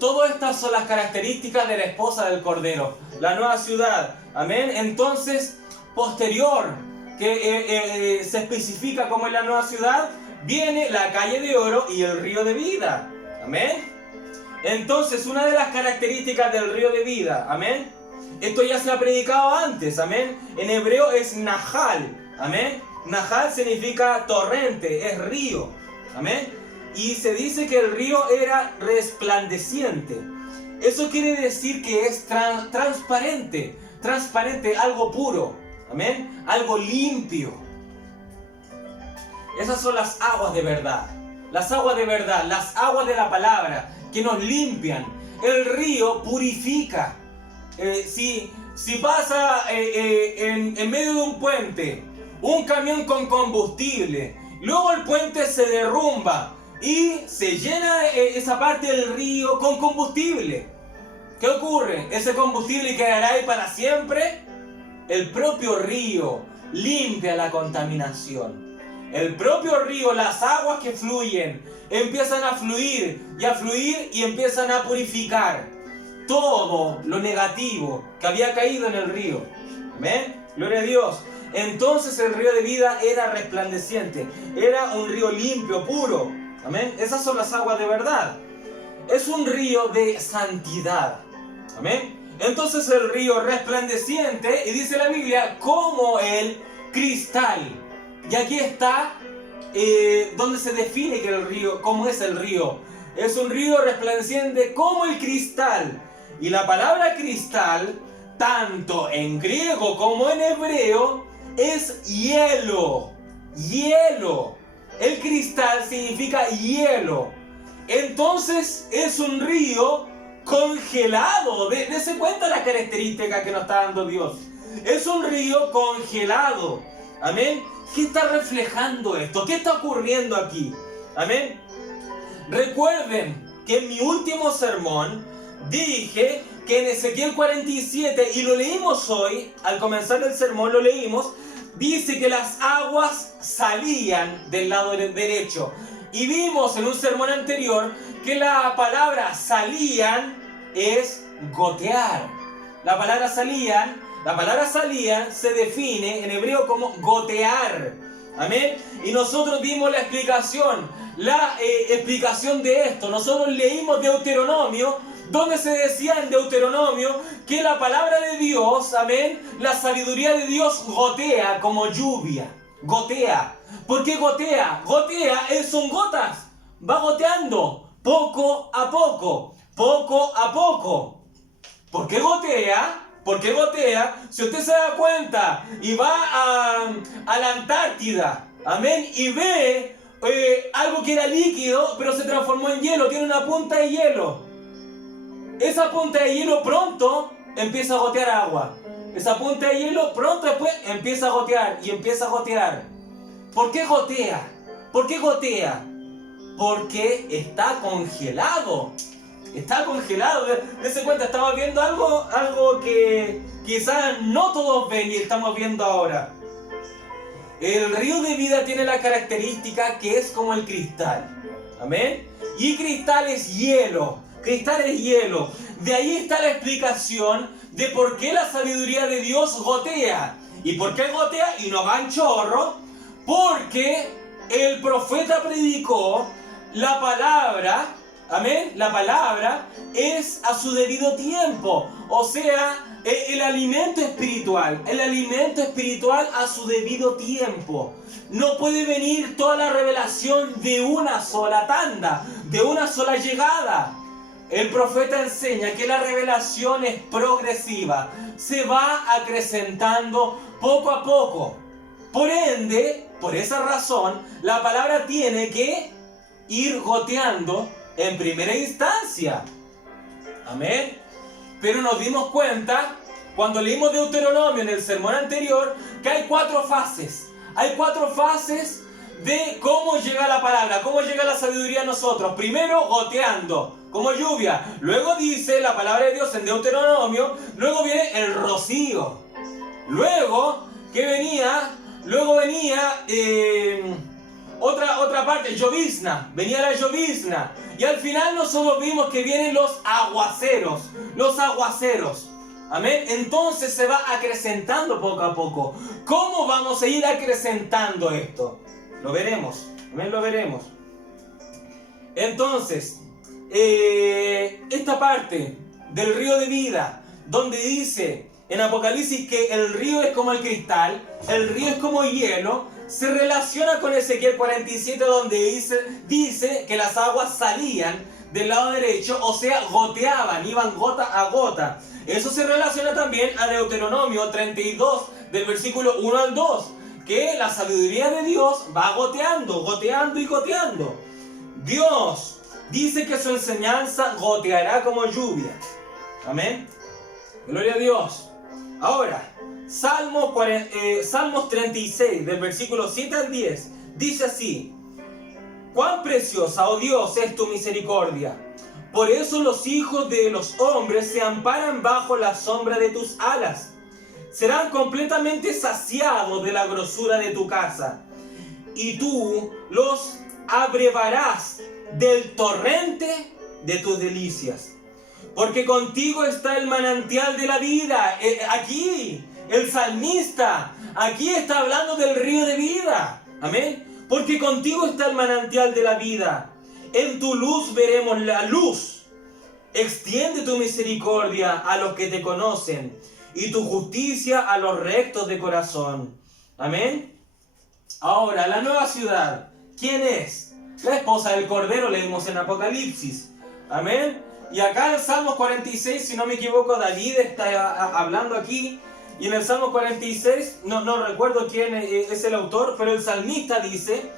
Todas estas son las características de la esposa del Cordero, la nueva ciudad. Amén. Entonces, posterior, que se especifica como es la nueva ciudad, viene la calle de oro y el río de vida. Amén. Entonces, una de las características del río de vida, amén, esto ya se ha predicado antes, amén, en hebreo es Nahal, amén. Nahal significa torrente, es río, amén. Y se dice que el río era resplandeciente. Eso quiere decir que es transparente, algo puro, amén, algo limpio. Esas son las aguas de verdad, las aguas de la palabra, que nos limpian. El río purifica. Si pasa en medio de un puente un camión con combustible, luego el puente se derrumba y se llena esa parte del río con combustible, ¿qué ocurre? ¿Ese combustible quedará ahí para siempre? El propio río limpia la contaminación. El propio río, las aguas que fluyen, empiezan a fluir y empiezan a purificar todo lo negativo que había caído en el río. Amén, gloria a Dios. Entonces el río de vida era resplandeciente, era un río limpio, puro. Amén, esas son las aguas de verdad. Es un río de santidad. Amén. Entonces el río resplandeciente, y dice la Biblia, como el cristal. Y aquí está donde se define que el río, cómo es el río. Es un río resplandeciente como el cristal. Y la palabra cristal, tanto en griego como en hebreo, es hielo. Hielo. El cristal significa hielo. Entonces es un río congelado. Dese cuenta la característica que nos está dando Dios. Es un río congelado. Amén. ¿Qué está reflejando esto? ¿Qué está ocurriendo aquí? Amén. Recuerden que en mi último sermón dije que en Ezequiel 47, y lo leímos hoy, al comenzar el sermón lo leímos, dice que las aguas salían del lado derecho. Y vimos en un sermón anterior que la palabra salían es gotear. La palabra salían se define en hebreo como gotear. Amén. Y nosotros dimos la explicación de esto. Nosotros leímos Deuteronomio donde se decía en Deuteronomio que la palabra de Dios, amén, la sabiduría de Dios gotea como lluvia. Gotea. ¿Por qué gotea? Gotea, son gotas. Va goteando poco a poco, poco a poco. ¿Por qué gotea? ¿Por qué gotea? Si usted se da cuenta y va a la Antártida, amén, y ve algo que era líquido, pero se transformó en hielo, tiene una punta de hielo. Esa punta de hielo pronto empieza a gotear agua. Esa punta de hielo pronto después empieza a gotear y empieza a gotear. ¿Por qué gotea? ¿Por qué gotea? Porque está congelado. Está congelado. Dese cuenta, estamos viendo algo que quizás no todos ven y estamos viendo ahora. El río de vida tiene la característica que es como el cristal. Amén. Y cristal es hielo. Cristal es hielo. De ahí está la explicación de por qué la sabiduría de Dios gotea. ¿Y por qué gotea y no va en chorro? Porque el profeta predicó la palabra, amén, la palabra es a su debido tiempo. O sea, el alimento espiritual a su debido tiempo. No puede venir toda la revelación de una sola tanda, de una sola llegada. El profeta enseña que la revelación es progresiva, se va acrecentando poco a poco. Por ende, por esa razón, la palabra tiene que ir goteando en primera instancia. Amén. Pero nos dimos cuenta, cuando leímos Deuteronomio en el sermón anterior, que hay 4 fases. Hay 4 fases de cómo llega la palabra, cómo llega la sabiduría a nosotros. Primero, goteando, como lluvia. Luego dice la palabra de Dios en Deuteronomio, luego viene el rocío. Luego, ¿qué venía? Luego venía otra parte, llovizna. Venía la llovizna. Y al final nosotros vimos que vienen los aguaceros. Los aguaceros. Amén. Entonces se va acrecentando poco a poco. ¿Cómo vamos a ir acrecentando esto? Lo veremos. Amén, lo veremos. Entonces, esta parte del río de vida, donde dice en Apocalipsis que el río es como el cristal, el río es como hielo, se relaciona con Ezequiel 47, donde dice que las aguas salían del lado derecho, o sea, goteaban, iban gota a gota. Eso se relaciona también a Deuteronomio 32, del versículo 1 al 2, que la sabiduría de Dios va goteando, goteando y goteando. Dios dice que su enseñanza goteará como lluvia. Amén. Gloria a Dios. Ahora, Salmos 36, del versículo 7 al 10, dice así: cuán preciosa, oh Dios, es tu misericordia. Por eso los hijos de los hombres se amparan bajo la sombra de tus alas. Serán completamente saciados de la grosura de tu casa, y tú los abrevarás del torrente de tus delicias. Porque contigo está el manantial de la vida. Aquí, el salmista, aquí está hablando del río de vida. Amén. Porque contigo está el manantial de la vida. En tu luz veremos la luz. Extiende tu misericordia a los que te conocen y tu justicia a los rectos de corazón. Amén. Ahora, la nueva ciudad, ¿quién es? La esposa del Cordero, leímos en Apocalipsis. Amén. Y acá en Salmos 46, si no me equivoco, David está hablando aquí. Y en el Salmo 46, no recuerdo quién es el autor, pero el salmista dice,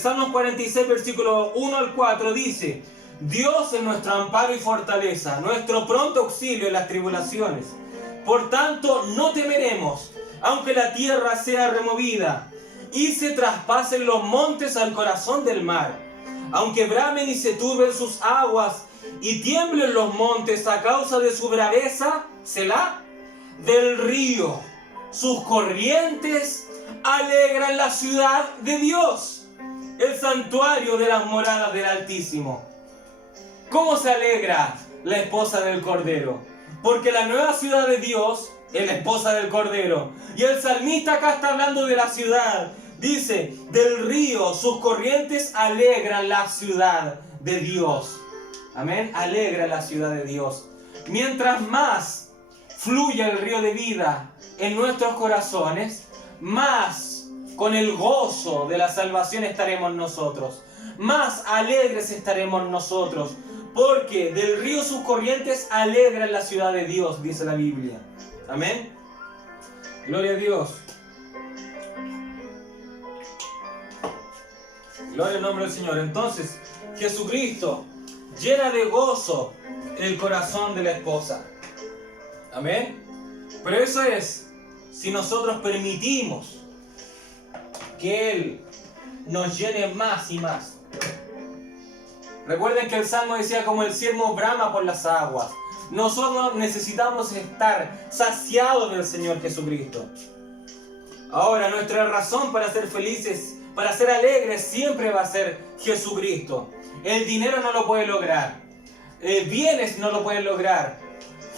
Salmos 46, versículo 1 al 4, dice: Dios es nuestro amparo y fortaleza, nuestro pronto auxilio en las tribulaciones. Por tanto, no temeremos, aunque la tierra sea removida y se traspasen los montes al corazón del mar, aunque bramen y se turben sus aguas y tiemblen los montes a causa de su braveza, Selah. Del río, sus corrientes alegran la ciudad de Dios, el santuario de las moradas del Altísimo. ¿Cómo se alegra la esposa del Cordero? Porque la nueva ciudad de Dios es la esposa del Cordero. Y el salmista acá está hablando de la ciudad. Dice, del río, sus corrientes alegran la ciudad de Dios. Amén. Alegra la ciudad de Dios. Mientras más fluya el río de vida en nuestros corazones, más con el gozo de la salvación estaremos nosotros. Más alegres estaremos nosotros. Porque del río sus corrientes alegran la ciudad de Dios, dice la Biblia. Amén. Gloria a Dios. Gloria al nombre del Señor. Entonces, Jesucristo llena de gozo el corazón de la esposa. Amén. Pero eso es si nosotros permitimos que Él nos llene más y más. Recuerden que el Salmo decía como el ciervo brama por las aguas. Nosotros necesitamos estar saciados del Señor Jesucristo. Ahora, nuestra razón para ser felices, para ser alegres, siempre va a ser Jesucristo. El dinero no lo puede lograr. Bienes no lo pueden lograr.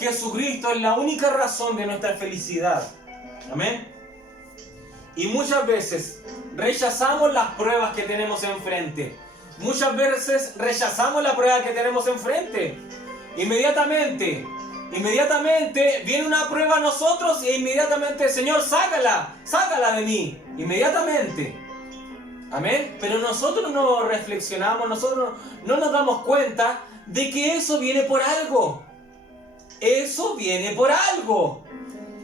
Jesucristo es la única razón de nuestra felicidad. Amén. Y muchas veces rechazamos las pruebas que tenemos enfrente. Muchas veces rechazamos la prueba que tenemos enfrente. Inmediatamente viene una prueba a nosotros e inmediatamente, Señor, sácala de mí. Inmediatamente. Amén. Pero nosotros no reflexionamos, nosotros no nos damos cuenta de que eso viene por algo. Eso viene por algo.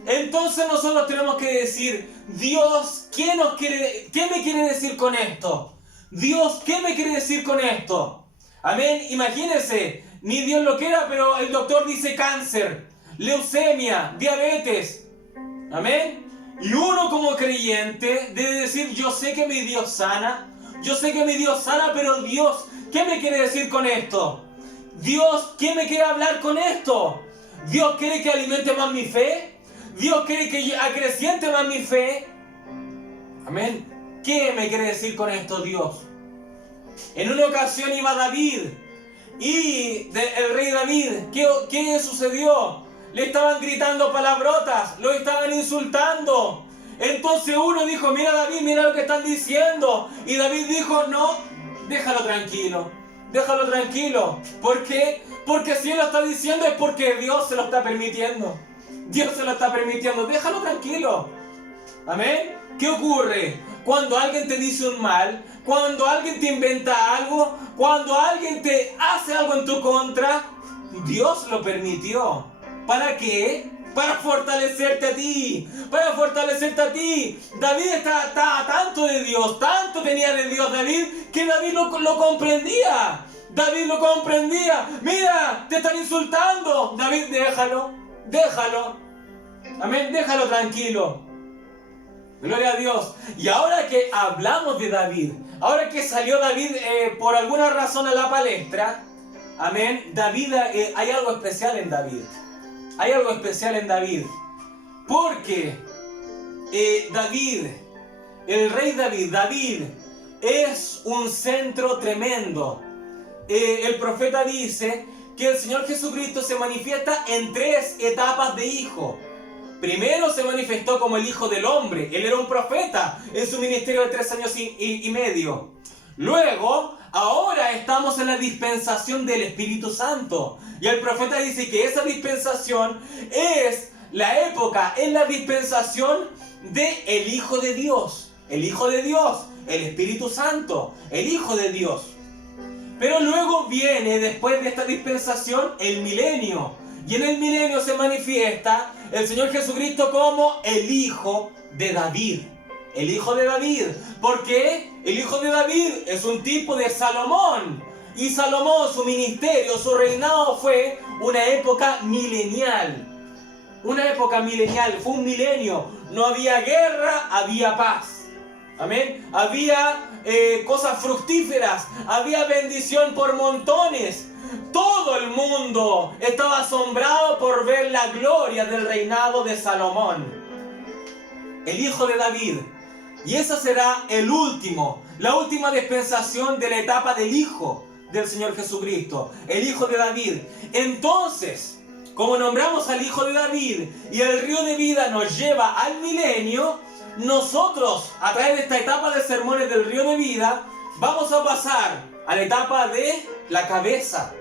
Entonces nosotros tenemos que decir, Dios, ¿qué me quiere decir con esto? Dios, ¿qué me quiere decir con esto? Amén. Imagínense, ni Dios lo quiera, pero el doctor dice cáncer, leucemia, diabetes. Amén. Y uno como creyente debe decir, yo sé que mi Dios sana, pero Dios, ¿qué me quiere decir con esto? Dios, ¿qué me quiere hablar con esto? Dios quiere que alimente más mi fe. Dios quiere que acreciente más mi fe. Amén. ¿Qué me quiere decir con esto Dios? En una ocasión iba David y el rey David, ¿qué sucedió? Le estaban gritando palabrotas, lo estaban insultando. Entonces uno dijo, mira David, mira lo que están diciendo. Y David dijo, no, déjalo tranquilo. ¿Por qué? Porque si él lo está diciendo es porque Dios se lo está permitiendo. Déjalo tranquilo. Amén. ¿Qué ocurre? Cuando alguien te dice un mal, cuando alguien te inventa algo, cuando alguien te hace algo en tu contra, Dios lo permitió. ¿Para qué? Para fortalecerte a ti. David estaba tanto de Dios, tanto tenía de Dios David, que David lo comprendía. Mira, te están insultando. David, déjalo. Amén, déjalo tranquilo. Gloria a Dios. Y ahora que hablamos de David, ahora que salió David por alguna razón a la palestra, amén, hay algo especial en David. Porque el rey David es un centro tremendo. El profeta dice que el Señor Jesucristo se manifiesta en 3 etapas de hijo. Primero se manifestó como el Hijo del Hombre. Él era un profeta en su ministerio de 3 años y medio. Luego, ahora estamos en la dispensación del Espíritu Santo. Y el profeta dice que esa dispensación es la dispensación del Hijo de Dios. El Espíritu Santo, el Hijo de Dios. Pero luego viene, después de esta dispensación, el milenio. Y en el milenio se manifiesta el Señor Jesucristo como el Hijo de David. Porque el Hijo de David es un tipo de Salomón. Y Salomón, su ministerio, su reinado fue una época milenial. Fue un milenio. No había guerra, había paz. Amén. Había cosas fructíferas. Había bendición por montones. Todo el mundo estaba asombrado por ver la gloria del reinado de Salomón, el hijo de David. Y esa será la última dispensación de la etapa del Hijo del Señor Jesucristo, el Hijo de David. Entonces, como nombramos al Hijo de David y el río de vida nos lleva al milenio, nosotros, a través de esta etapa de sermones del río de vida, vamos a pasar a la etapa de la cabeza.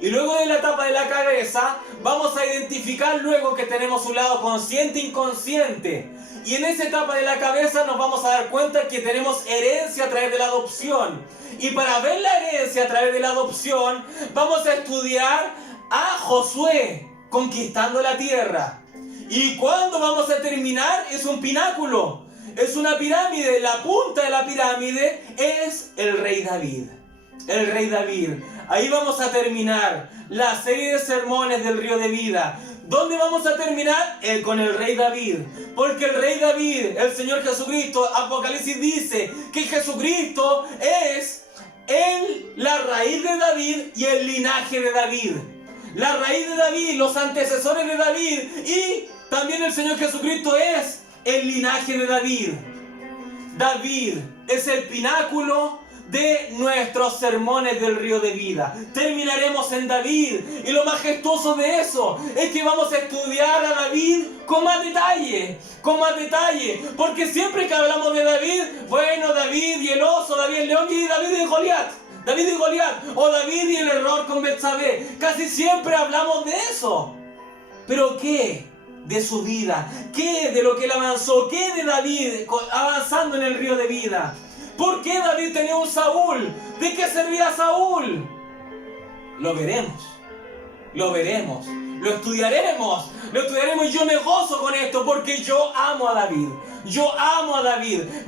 Y luego de la etapa de la cabeza, vamos a identificar luego que tenemos un lado consciente e inconsciente. Y en esa etapa de la cabeza nos vamos a dar cuenta que tenemos herencia a través de la adopción. Y para ver la herencia a través de la adopción, vamos a estudiar a Josué conquistando la tierra. ¿Y cuando vamos a terminar? Es un pináculo, es una pirámide. La punta de la pirámide es el rey David. El rey David. Ahí vamos a terminar la serie de sermones del río de vida. ¿Dónde vamos a terminar? Con el rey David. Porque el rey David, el Señor Jesucristo, Apocalipsis dice que Jesucristo es la raíz de David y el linaje de David. La raíz de David, los antecesores de David, y también el Señor Jesucristo es el linaje de David. David es el pináculo de nuestros sermones del río de vida. Terminaremos en David, y lo majestuoso de eso es que vamos a estudiar a David con más detalle, porque siempre que hablamos de David, bueno, David y el oso, David y el león, y David y Goliat, o David y el error con Betsabé, casi siempre hablamos de eso. Pero ¿qué de su vida? ¿Qué de lo que él avanzó? ¿Qué de David avanzando en el río de vida? ¿Por qué David tenía un Saúl? ¿De qué servía Saúl? Lo veremos, lo estudiaremos, y yo me gozo con esto porque yo amo a David.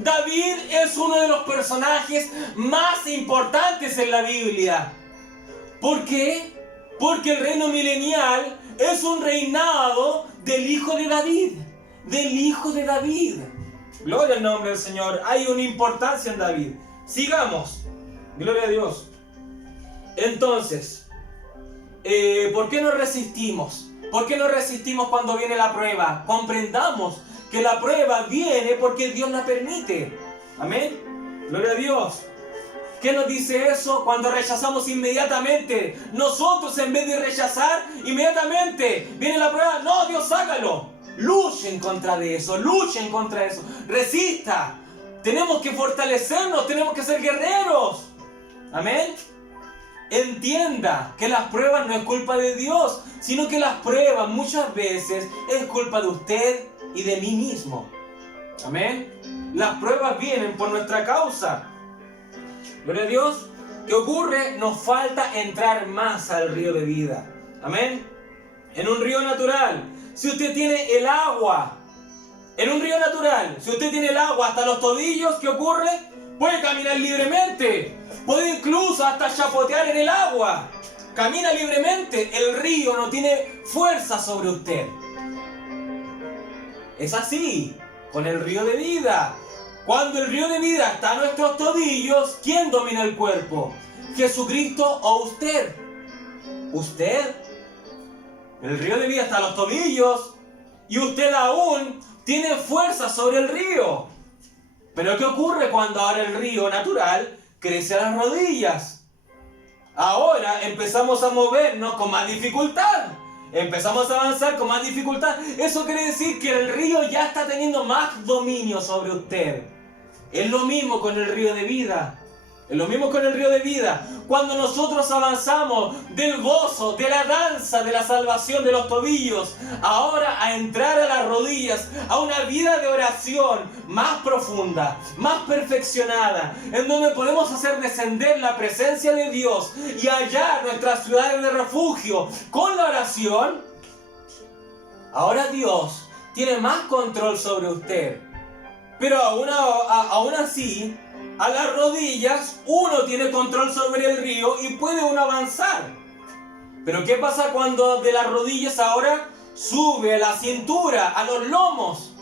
David es uno de los personajes más importantes en la Biblia. ¿Por qué? Porque el reino milenial es un reinado del hijo de David. Gloria al nombre del Señor. Hay una importancia en David. Sigamos. Gloria a Dios. Entonces, ¿por qué nos resistimos? ¿Por qué nos resistimos cuando viene la prueba? Comprendamos que la prueba viene porque Dios la permite. Amén. Gloria a Dios. ¿Qué nos dice eso? Cuando rechazamos inmediatamente. Nosotros, en vez de rechazar, inmediatamente viene la prueba. No, Dios, hágalo. Luchen contra eso. Resista. Tenemos que fortalecernos, tenemos que ser guerreros. Amén. Entienda que las pruebas no es culpa de Dios, sino que las pruebas muchas veces es culpa de usted y de mí mismo. Amén. Las pruebas vienen por nuestra causa. Gloria a Dios. ¿Qué ocurre? Nos falta entrar más al río de vida. Amén. En un río natural, si usted tiene el agua, hasta los tobillos, ¿qué ocurre? Puede caminar libremente, puede incluso hasta chapotear en el agua. Camina libremente, el río no tiene fuerza sobre usted. Es así con el río de vida. Cuando el río de vida está a nuestros tobillos, ¿quién domina el cuerpo? ¿Jesucristo o usted? ¿Usted? El río de vida está a los tobillos y usted aún tiene fuerza sobre el río. Pero ¿qué ocurre cuando ahora el río natural crece a las rodillas? Ahora empezamos a movernos con más dificultad. Empezamos a avanzar con más dificultad. Eso quiere decir que el río ya está teniendo más dominio sobre usted. Es lo mismo con el río de vida. Cuando nosotros avanzamos del gozo, de la danza, de la salvación de los tobillos, ahora a entrar a las rodillas, a una vida de oración más profunda, más perfeccionada, en donde podemos hacer descender la presencia de Dios y hallar nuestras ciudades de refugio con la oración. Ahora Dios tiene más control sobre usted. Pero aún así, a las rodillas uno tiene control sobre el río y puede uno avanzar. Pero ¿qué pasa cuando de las rodillas ahora sube a la cintura, a los lomos?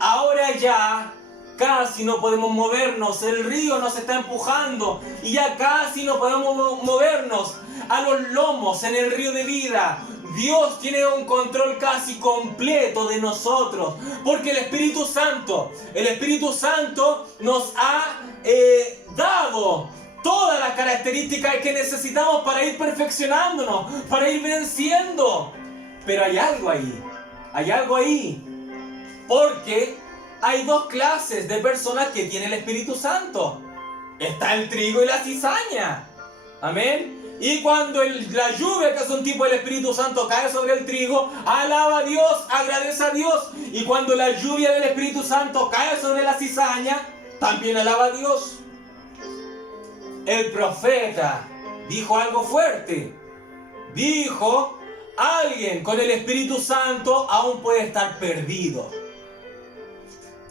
Ahora ya casi no podemos movernos, el río nos está empujando y ya casi no podemos movernos a los lomos en el río de vida. Dios tiene un control casi completo de nosotros, porque el Espíritu Santo nos ha dado todas las características que necesitamos para ir perfeccionándonos, para ir venciendo. Pero hay algo ahí, porque hay dos clases de personas que tiene el Espíritu Santo. Está el trigo y la cizaña. Amén. Y cuando la lluvia, que es un tipo del Espíritu Santo, cae sobre el trigo, alaba a Dios, agradece a Dios. Y cuando la lluvia del Espíritu Santo cae sobre la cizaña, también alaba a Dios. El profeta dijo algo fuerte. Dijo, alguien con el Espíritu Santo aún puede estar perdido.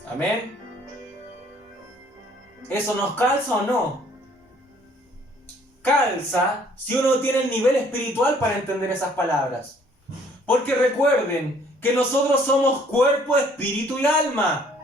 Amén. ¿Eso nos calza o no? Calza si uno tiene el nivel espiritual para entender esas palabras. Porque recuerden que nosotros somos cuerpo, espíritu y alma.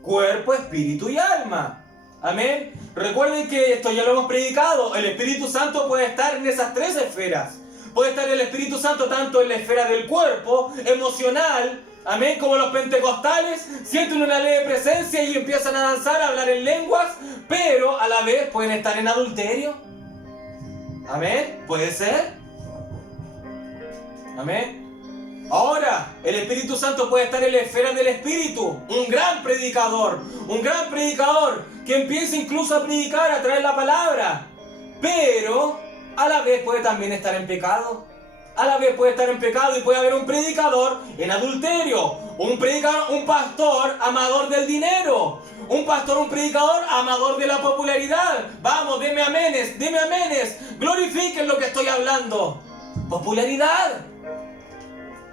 Cuerpo, espíritu y alma. Amén. Recuerden que esto ya lo hemos predicado. El Espíritu Santo puede estar en esas tres esferas. Puede estar el Espíritu Santo tanto en la esfera del cuerpo, emocional, amén, como los pentecostales, sienten una leve presencia y empiezan a danzar, a hablar en lenguas, pero a la vez pueden estar en adulterio. Amén, puede ser. Amén. Ahora, el Espíritu Santo puede estar en la esfera del Espíritu, un gran predicador que empieza incluso a predicar, a traer la palabra, pero a la vez puede también estar en pecado. A la vez puede estar en pecado y puede haber un predicador en adulterio, un pastor amador del dinero, un predicador amador de la popularidad. Vamos, deme amenes, glorifiquen lo que estoy hablando. Popularidad.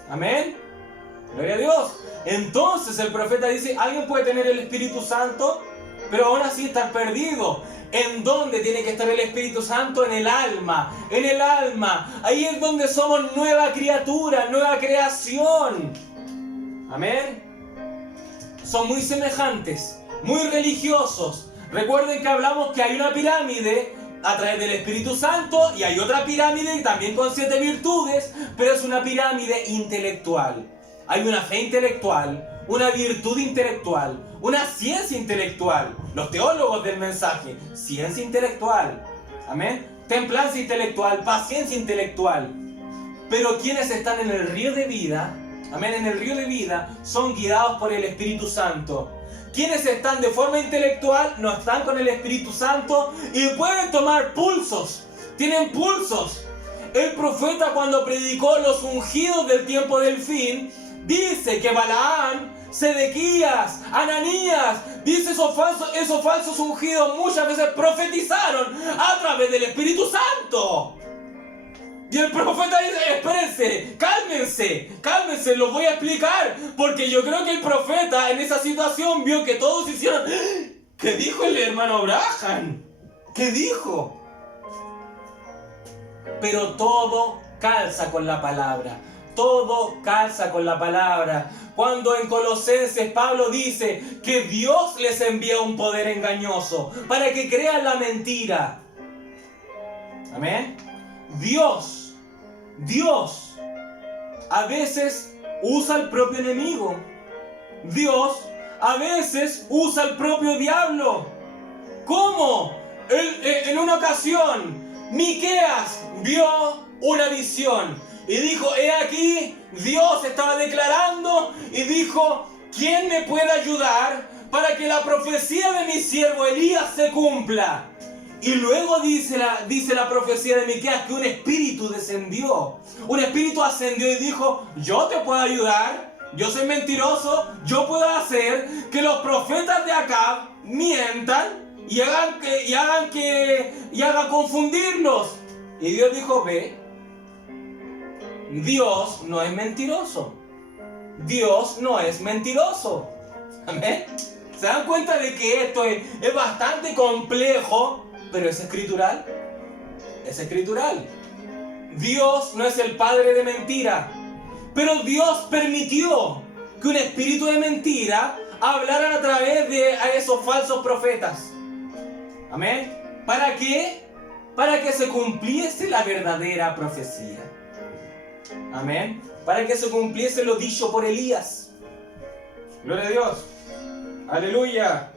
Amén. Gloria a Dios. Entonces el profeta dice, alguien puede tener el Espíritu Santo, pero aún así estar perdido. ¿En dónde tiene que estar el Espíritu Santo? En el alma. En el alma. Ahí es donde somos nueva criatura, nueva creación. Amén. Son muy semejantes, muy religiosos. Recuerden que hablamos que hay una pirámide a través del Espíritu Santo y hay otra pirámide también con 7 virtudes, pero es una pirámide intelectual. Hay una fe intelectual, una virtud intelectual, una ciencia intelectual. Los teólogos del mensaje, ciencia intelectual. Amén. Templanza intelectual, paciencia intelectual. Pero quienes están en el río de vida, amén, en el río de vida, son guiados por el Espíritu Santo. Quienes están de forma intelectual no están con el Espíritu Santo y pueden tomar pulsos. Tienen pulsos. El profeta, cuando predicó los ungidos del tiempo del fin, dice que Balaam, Sedequías, Ananías, dice esos falsos ungidos muchas veces profetizaron a través del Espíritu Santo. Y el profeta dice, espérense, cálmense, los voy a explicar. Porque yo creo que el profeta en esa situación vio que todos hicieron, ¿qué dijo el hermano Branham? ¿Qué dijo? Pero todo calza con la palabra. Todo calza con la palabra. Cuando en Colosenses Pablo dice que Dios les envía un poder engañoso para que crean la mentira. Amén. Dios a veces usa al propio enemigo. Dios a veces usa al propio diablo. ¿Cómo? En una ocasión, Miqueas vio una visión y dijo, he aquí, Dios estaba declarando y dijo, ¿quién me puede ayudar para que la profecía de mi siervo Elías se cumpla? Y luego dice la profecía de Miqueas que un espíritu descendió. Un espíritu ascendió y dijo, yo te puedo ayudar, yo soy mentiroso, yo puedo hacer que los profetas de Acab mientan y hagan confundirlos. Y Dios dijo, ve, Dios no es mentiroso. Dios no es mentiroso. Amén. ¿Se dan cuenta de que esto es bastante complejo? Pero es escritural. Es escritural. Dios no es el padre de mentira. Pero Dios permitió que un espíritu de mentira hablara a través de esos falsos profetas. Amén. ¿Para qué? Para que se cumpliese la verdadera profecía. Amén. Para que se cumpliese lo dicho por Elías. Gloria a Dios. Aleluya.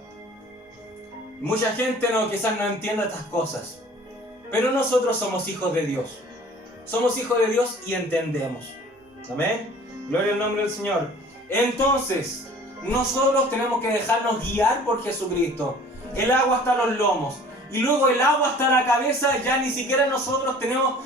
Mucha gente quizás no entienda estas cosas, pero nosotros somos hijos de Dios. Somos hijos de Dios y entendemos. Amén. Gloria al nombre del Señor. Entonces, nosotros tenemos que dejarnos guiar por Jesucristo. El agua hasta los lomos. y luego el agua hasta la cabeza, ya ni siquiera nosotros tenemos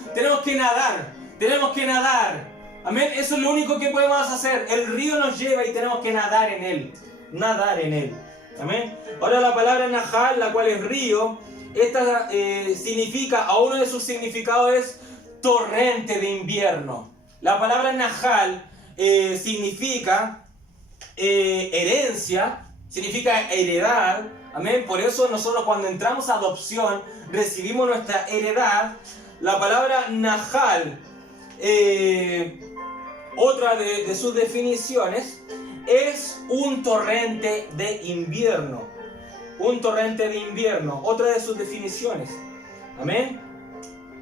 que nadar. Tenemos que nadar. Amén. Eso es lo único que podemos hacer. El río nos lleva y tenemos que nadar en él. Nadar en él. Amén. Ahora la palabra Nahal, la cual es río, esta significa, a uno de sus significados es torrente de invierno. La palabra Nahal significa herencia, significa heredad. Amén. Por eso nosotros cuando entramos a adopción recibimos nuestra heredad. La palabra Nahal, otra de sus definiciones, es un torrente de invierno. Un torrente de invierno, otra de sus definiciones. Amén.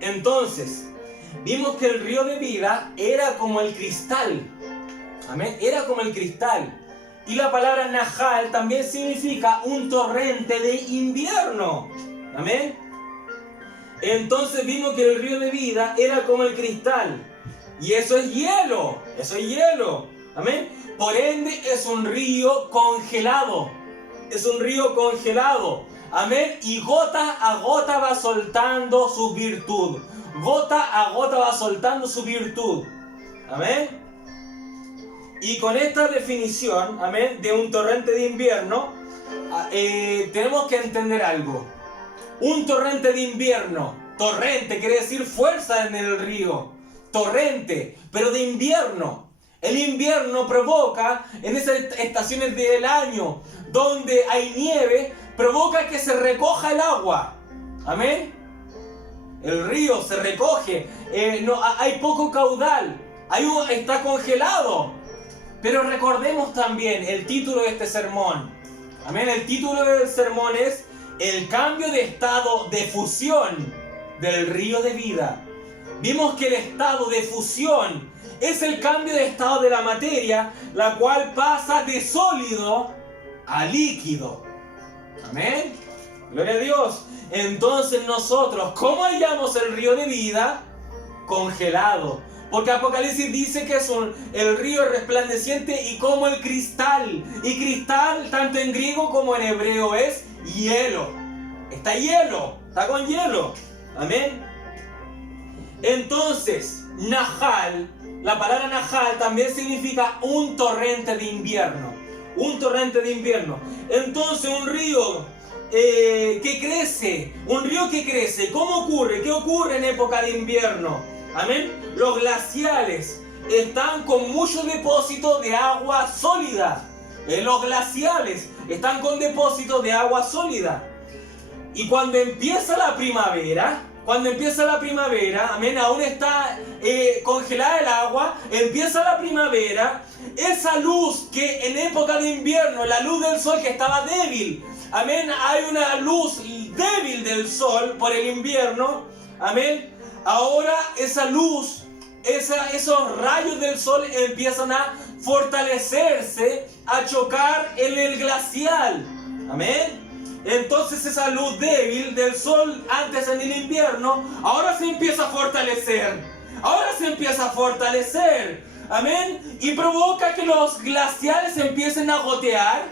Entonces, vimos que el río de vida era como el cristal. Amén. Era como el cristal. Y la palabra Nahal también significa un torrente de invierno. Amén. Entonces vimos que el río de vida era como el cristal. Y eso es hielo. Eso es hielo. Amén. Por ende es un río congelado. Es un río congelado. Amén. Y gota a gota va soltando su virtud. Gota a gota va soltando su virtud. Amén. Y con esta definición, amén, de un torrente de invierno, tenemos que entender algo. Un torrente de invierno. Torrente quiere decir fuerza en el río. Torrente, pero de invierno. El invierno provoca, en esas estaciones del año donde hay nieve, provoca que se recoja el agua. Amén. El río se recoge, hay poco caudal, está congelado. Pero recordemos también el título de este sermón. Amén. El título del sermón es el cambio de estado de fusión del río de vida. Vimos que el estado de fusión es el cambio de estado de la materia, la cual pasa de sólido a líquido. Amén. Gloria a Dios. Entonces nosotros, ¿cómo hallamos el río de vida? Congelado. Porque Apocalipsis dice que es el río resplandeciente y como el cristal. Y cristal, tanto en griego como en hebreo, es hielo. Está hielo, está con hielo. Amén. Entonces, Nahal, la palabra Nahal también significa un torrente de invierno. Un torrente de invierno. Entonces, un río que crece. Un río que crece. ¿Cómo ocurre? ¿Qué ocurre en época de invierno? Amén. Los glaciales están con mucho depósito de agua sólida. Los glaciales están con depósitos de agua sólida. Y cuando empieza la primavera, amén, aún está congelada el agua, empieza la primavera, esa luz que en época de invierno, la luz del sol que estaba débil, amén, hay una luz débil del sol por el invierno, amén, ahora esa luz, esos rayos del sol empiezan a fortalecerse, a chocar en el glacial, amén. Entonces esa luz débil del sol antes en el invierno, ahora se empieza a fortalecer. Ahora se empieza a fortalecer. Amén. Y provoca que los glaciares empiecen a gotear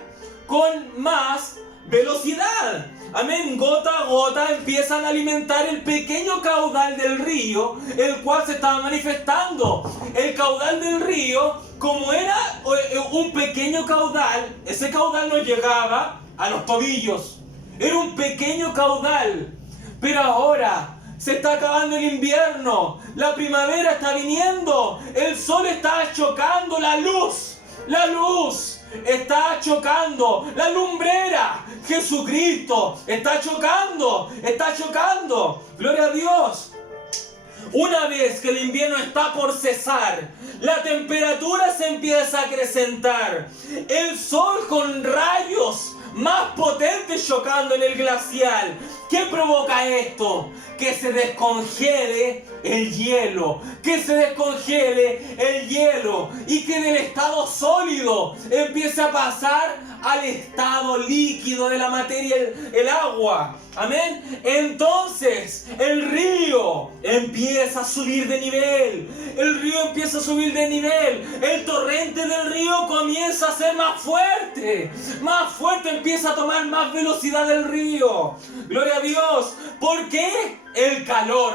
con más velocidad. Amén. Gota a gota empiezan a alimentar el pequeño caudal del río, el cual se estaba manifestando. El caudal del río, como era un pequeño caudal, ese caudal no llegaba a los tobillos. Era un pequeño caudal. Pero ahora se está acabando el invierno. La primavera está viniendo. El sol está chocando. La luz está chocando. La lumbrera, Jesucristo, está chocando. Está chocando. Gloria a Dios. Una vez que el invierno está por cesar, la temperatura se empieza a acrecentar. El sol con rayos más potentes chocando en el glacial. ¿Qué provoca esto? Que se descongele el hielo. Que se descongele el hielo. Y que del estado sólido empiece a pasar al estado líquido de la materia, el agua. Amén. Entonces el río empieza a subir de nivel. El río empieza a subir de nivel. El torrente del río comienza a ser más fuerte. Más fuerte empieza a tomar más velocidad el río. Gloria a Dios. ¿Por qué? El calor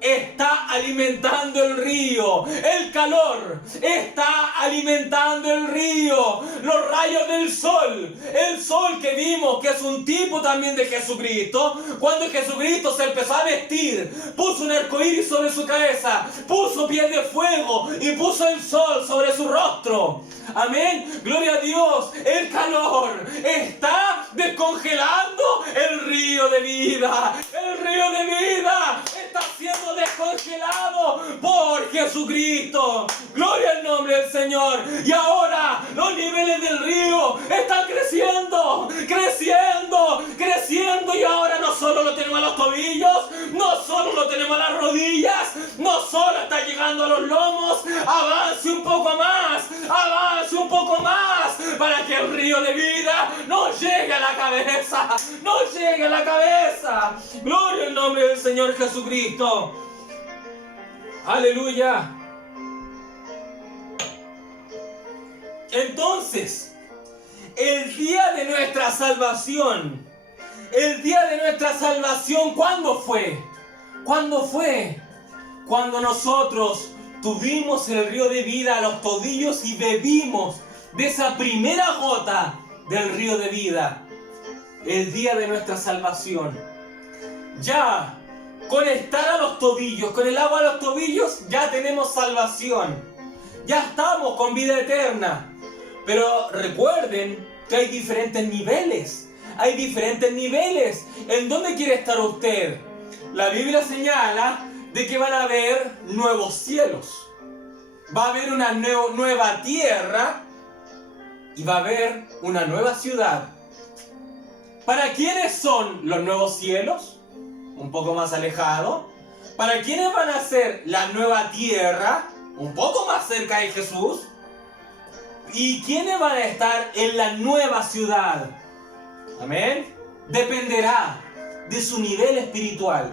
está alimentando el río. El calor está alimentando el río. Los rayos del sol. El sol que vimos que es un tipo también de Jesucristo. Cuando Jesucristo se empezó a vestir, puso un arcoíris sobre su cabeza, puso pies de fuego y puso el sol sobre su rostro. Amén. Gloria a Dios. El calor está descongelando el río de vida. El río de vida está siendo descongelado por Jesucristo. Gloria al nombre del Señor. Y ahora los niveles del río están creciendo, creciendo, creciendo. Y ahora no solo lo tenemos a los tobillos, no solo lo tenemos a las rodillas, no solo está llegando a los lomos. Avance un poco más, avance un poco más, para que el río de vida nos llegue a la cabeza, nos llegue a la cabeza. Gloria al nombre del Señor Jesucristo. Aleluya. Entonces, el día de nuestra salvación, ¿cuándo fue? ¿Cuándo fue? Cuando nosotros tuvimos el río de vida a los tobillos y bebimos de esa primera gota del río de vida. El día de nuestra salvación. Ya, con estar a los tobillos, con el agua a los tobillos, ya tenemos salvación. Ya estamos con vida eterna. Pero recuerden que hay diferentes niveles. Hay diferentes niveles. ¿En dónde quiere estar usted? La Biblia señala de que van a haber nuevos cielos. Va a haber una nueva tierra y va a haber una nueva ciudad. ¿Para quiénes son los nuevos cielos? Un poco más alejado. ¿Para quiénes van a ser la nueva tierra? Un poco más cerca de Jesús. ¿Y quiénes van a estar en la nueva ciudad? Amén. Dependerá de su nivel espiritual.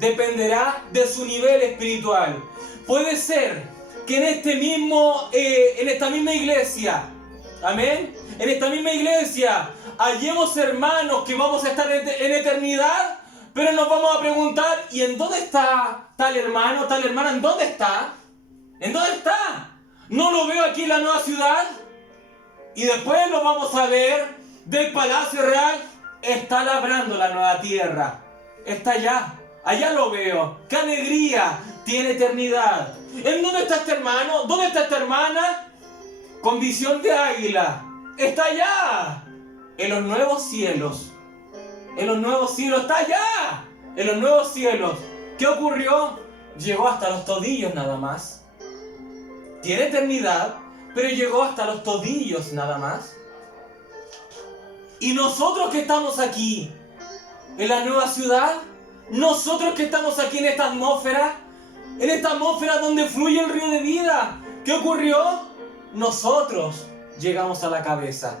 Dependerá de su nivel espiritual. Puede ser que en esta misma iglesia, amén, en esta misma iglesia hallemos hermanos que vamos a estar en eternidad, pero nos vamos a preguntar, ¿y en dónde está tal hermano, tal hermana? ¿En dónde está? ¿En dónde está? No lo veo aquí en la nueva ciudad. Y después lo vamos a ver del Palacio Real. Está labrando la nueva tierra. Está allá. Allá lo veo. ¡Qué alegría! Tiene eternidad. ¿En dónde está este hermano? ¿Dónde está esta hermana? Con visión de águila. Está allá. En los nuevos cielos. En los nuevos cielos. Está allá. En los nuevos cielos. ¿Qué ocurrió? Llegó hasta los tobillos nada más. Tiene eternidad, pero llegó hasta los tobillos nada más. Y nosotros que estamos aquí, en la nueva ciudad, nosotros que estamos aquí en esta atmósfera donde fluye el río de vida, ¿qué ocurrió? Nosotros llegamos a la cabeza.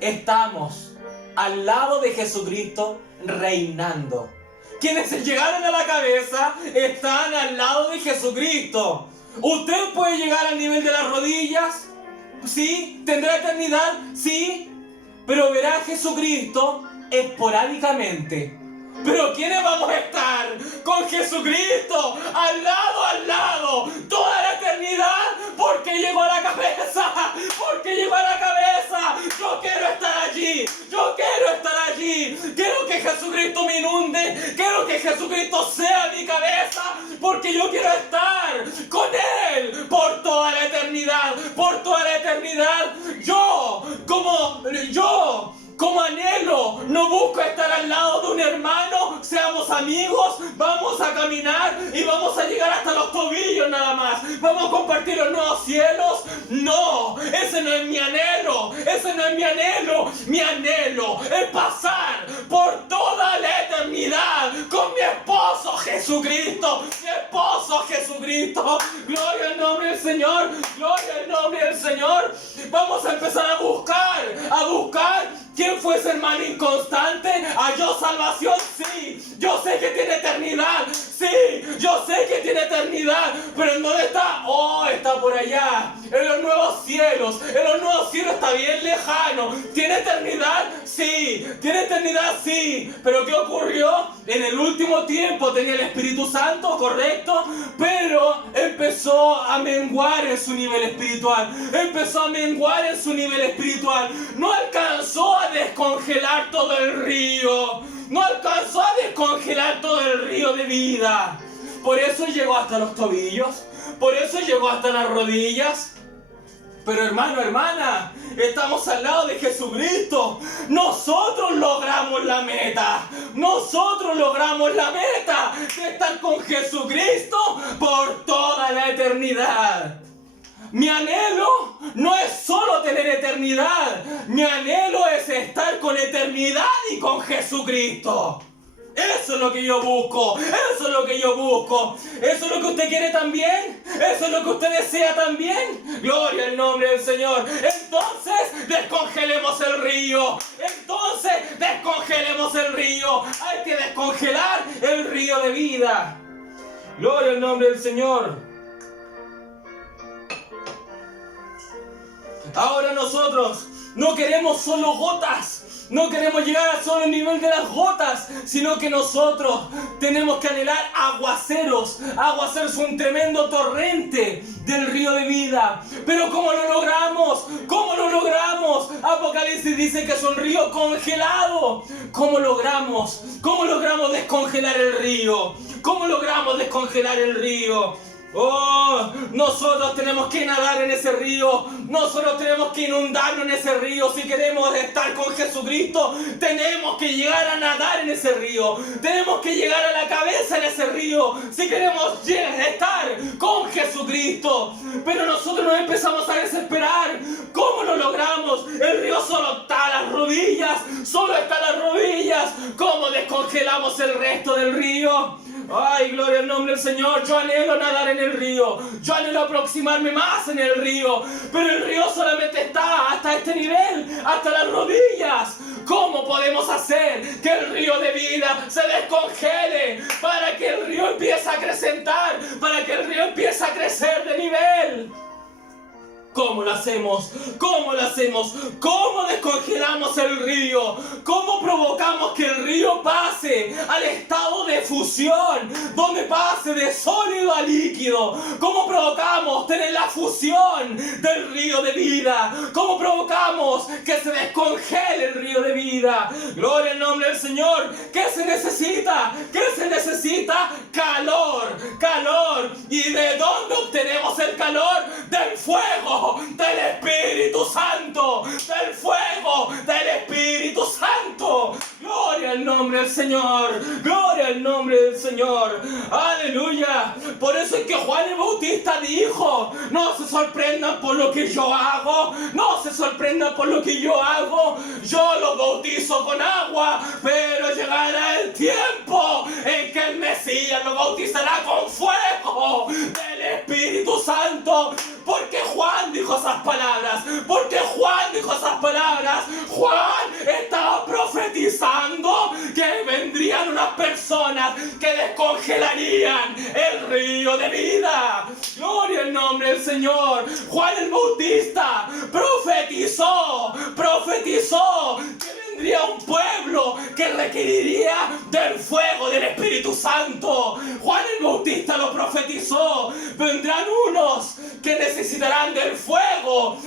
Estamos al lado de Jesucristo reinando. Quienes llegaron a la cabeza están al lado de Jesucristo. ¿Usted puede llegar al nivel de las rodillas? ¿Sí? ¿Tendrá eternidad? Sí. Pero verá a Jesucristo esporádicamente. ¿Pero quiénes vamos a estar con Jesucristo? Al lado, toda la eternidad, porque llegó a la cabeza, porque llegó a la cabeza. Yo quiero estar allí, yo quiero estar allí. Quiero que Jesucristo me inunde, quiero que Jesucristo sea mi cabeza, porque yo quiero estar con Él por toda la eternidad, por toda la eternidad. Yo, como anhelo, no busco estar al lado de un hermano, seamos amigos, vamos a caminar y vamos a llegar hasta los tobillos nada más. Vamos a compartir los nuevos cielos. No, ese no es mi anhelo, ese no es mi anhelo. Mi anhelo es pasar por toda la eternidad con mi esposo Jesucristo, mi esposo Jesucristo. Gloria al nombre del Señor, gloria al nombre del Señor. Vamos a empezar a buscar. ¿Quién fue ese hermano inconstante? ¿Halló salvación? Sí. Yo sé que tiene eternidad. Sí, yo sé que tiene eternidad. Pero ¿en dónde está? Oh, está por allá. En los nuevos cielos. cielos. El nuevo cielo está bien lejano. ¿Tiene eternidad? Sí. ¿Tiene eternidad? Sí. ¿Pero qué ocurrió? En el último tiempo tenía el Espíritu Santo, correcto, pero empezó a menguar en su nivel espiritual. Empezó a menguar en su nivel espiritual. No alcanzó a descongelar todo el río. No alcanzó a descongelar todo el río de vida. Por eso llegó hasta los tobillos. Por eso llegó hasta las rodillas. Pero hermano, hermana, estamos al lado de Jesucristo. Nosotros logramos la meta. Nosotros logramos la meta de estar con Jesucristo por toda la eternidad. Mi anhelo no es solo tener eternidad. Mi anhelo es estar con eternidad y con Jesucristo. Eso es lo que yo busco. Eso es lo que yo busco. ¿Eso es lo que usted quiere también? ¿Eso es lo que usted desea también? Gloria al nombre del Señor. Entonces descongelemos el río. Entonces descongelemos el río. Hay que descongelar el río de vida. Gloria al nombre del Señor. Ahora nosotros no queremos solo gotas. No queremos llegar solo al nivel de las gotas, sino que nosotros tenemos que anhelar aguaceros. Aguaceros, un tremendo torrente del río de vida. Pero ¿cómo lo logramos? ¿Cómo lo logramos? Apocalipsis dice que es un río congelado. ¿Cómo logramos? ¿Cómo logramos descongelar el río? ¿Cómo logramos descongelar el río? Oh, nosotros tenemos que nadar en ese río. Nosotros tenemos que inundarnos en ese río. Si queremos estar con Jesucristo, tenemos que llegar a nadar en ese río. Tenemos que llegar a la cabeza en ese río. Si queremos estar con Jesucristo. Pero nosotros nos empezamos a desesperar. ¿Cómo lo logramos? El río solo está a las rodillas. Solo está a las rodillas. ¿Cómo descongelamos el resto del río? Ay, gloria al nombre del Señor. Yo anhelo nadar en el río. Yo anhelo aproximarme más en el río. Pero el río solamente está hasta este nivel, hasta las rodillas. ¿Cómo podemos hacer que el río de vida se descongele? Para que el río empiece a acrecentar, para que el río empiece a crecer de nivel. ¿Cómo lo hacemos? ¿Cómo lo hacemos? ¿Cómo descongelamos el río? ¿Cómo provocamos que el río pase al estado de fusión? Donde pase de sólido a líquido. ¿Cómo provocamos tener la fusión del río de vida? ¿Cómo provocamos que se descongele el río de vida? Gloria al nombre del Señor. ¿Qué se necesita? ¿Qué se necesita? Calor. Calor. ¿Y de dónde obtenemos el calor? Del fuego. Del Espíritu Santo, del fuego, del Espíritu Santo. Gloria al nombre del Señor, gloria al nombre del Señor. Aleluya. Por eso es que Juan el Bautista dijo: no se sorprendan por lo que yo hago, no se sorprendan por lo que yo hago. Yo los bautizo con agua, pero llegará el tiempo en que el Mesías los bautizará con fuego del Espíritu Santo. Porque Juan dijo esas palabras. Porque Juan dijo esas palabras. Juan estaba profetizando que vendrían unas personas que descongelarían el río de vida. Gloria al nombre del Señor. Juan el Bautista profetizó que vendría un pueblo que requeriría del fuego del Espíritu Santo. Juan el Bautista lo profetizó. Vendrán unos que necesitarán del fuego,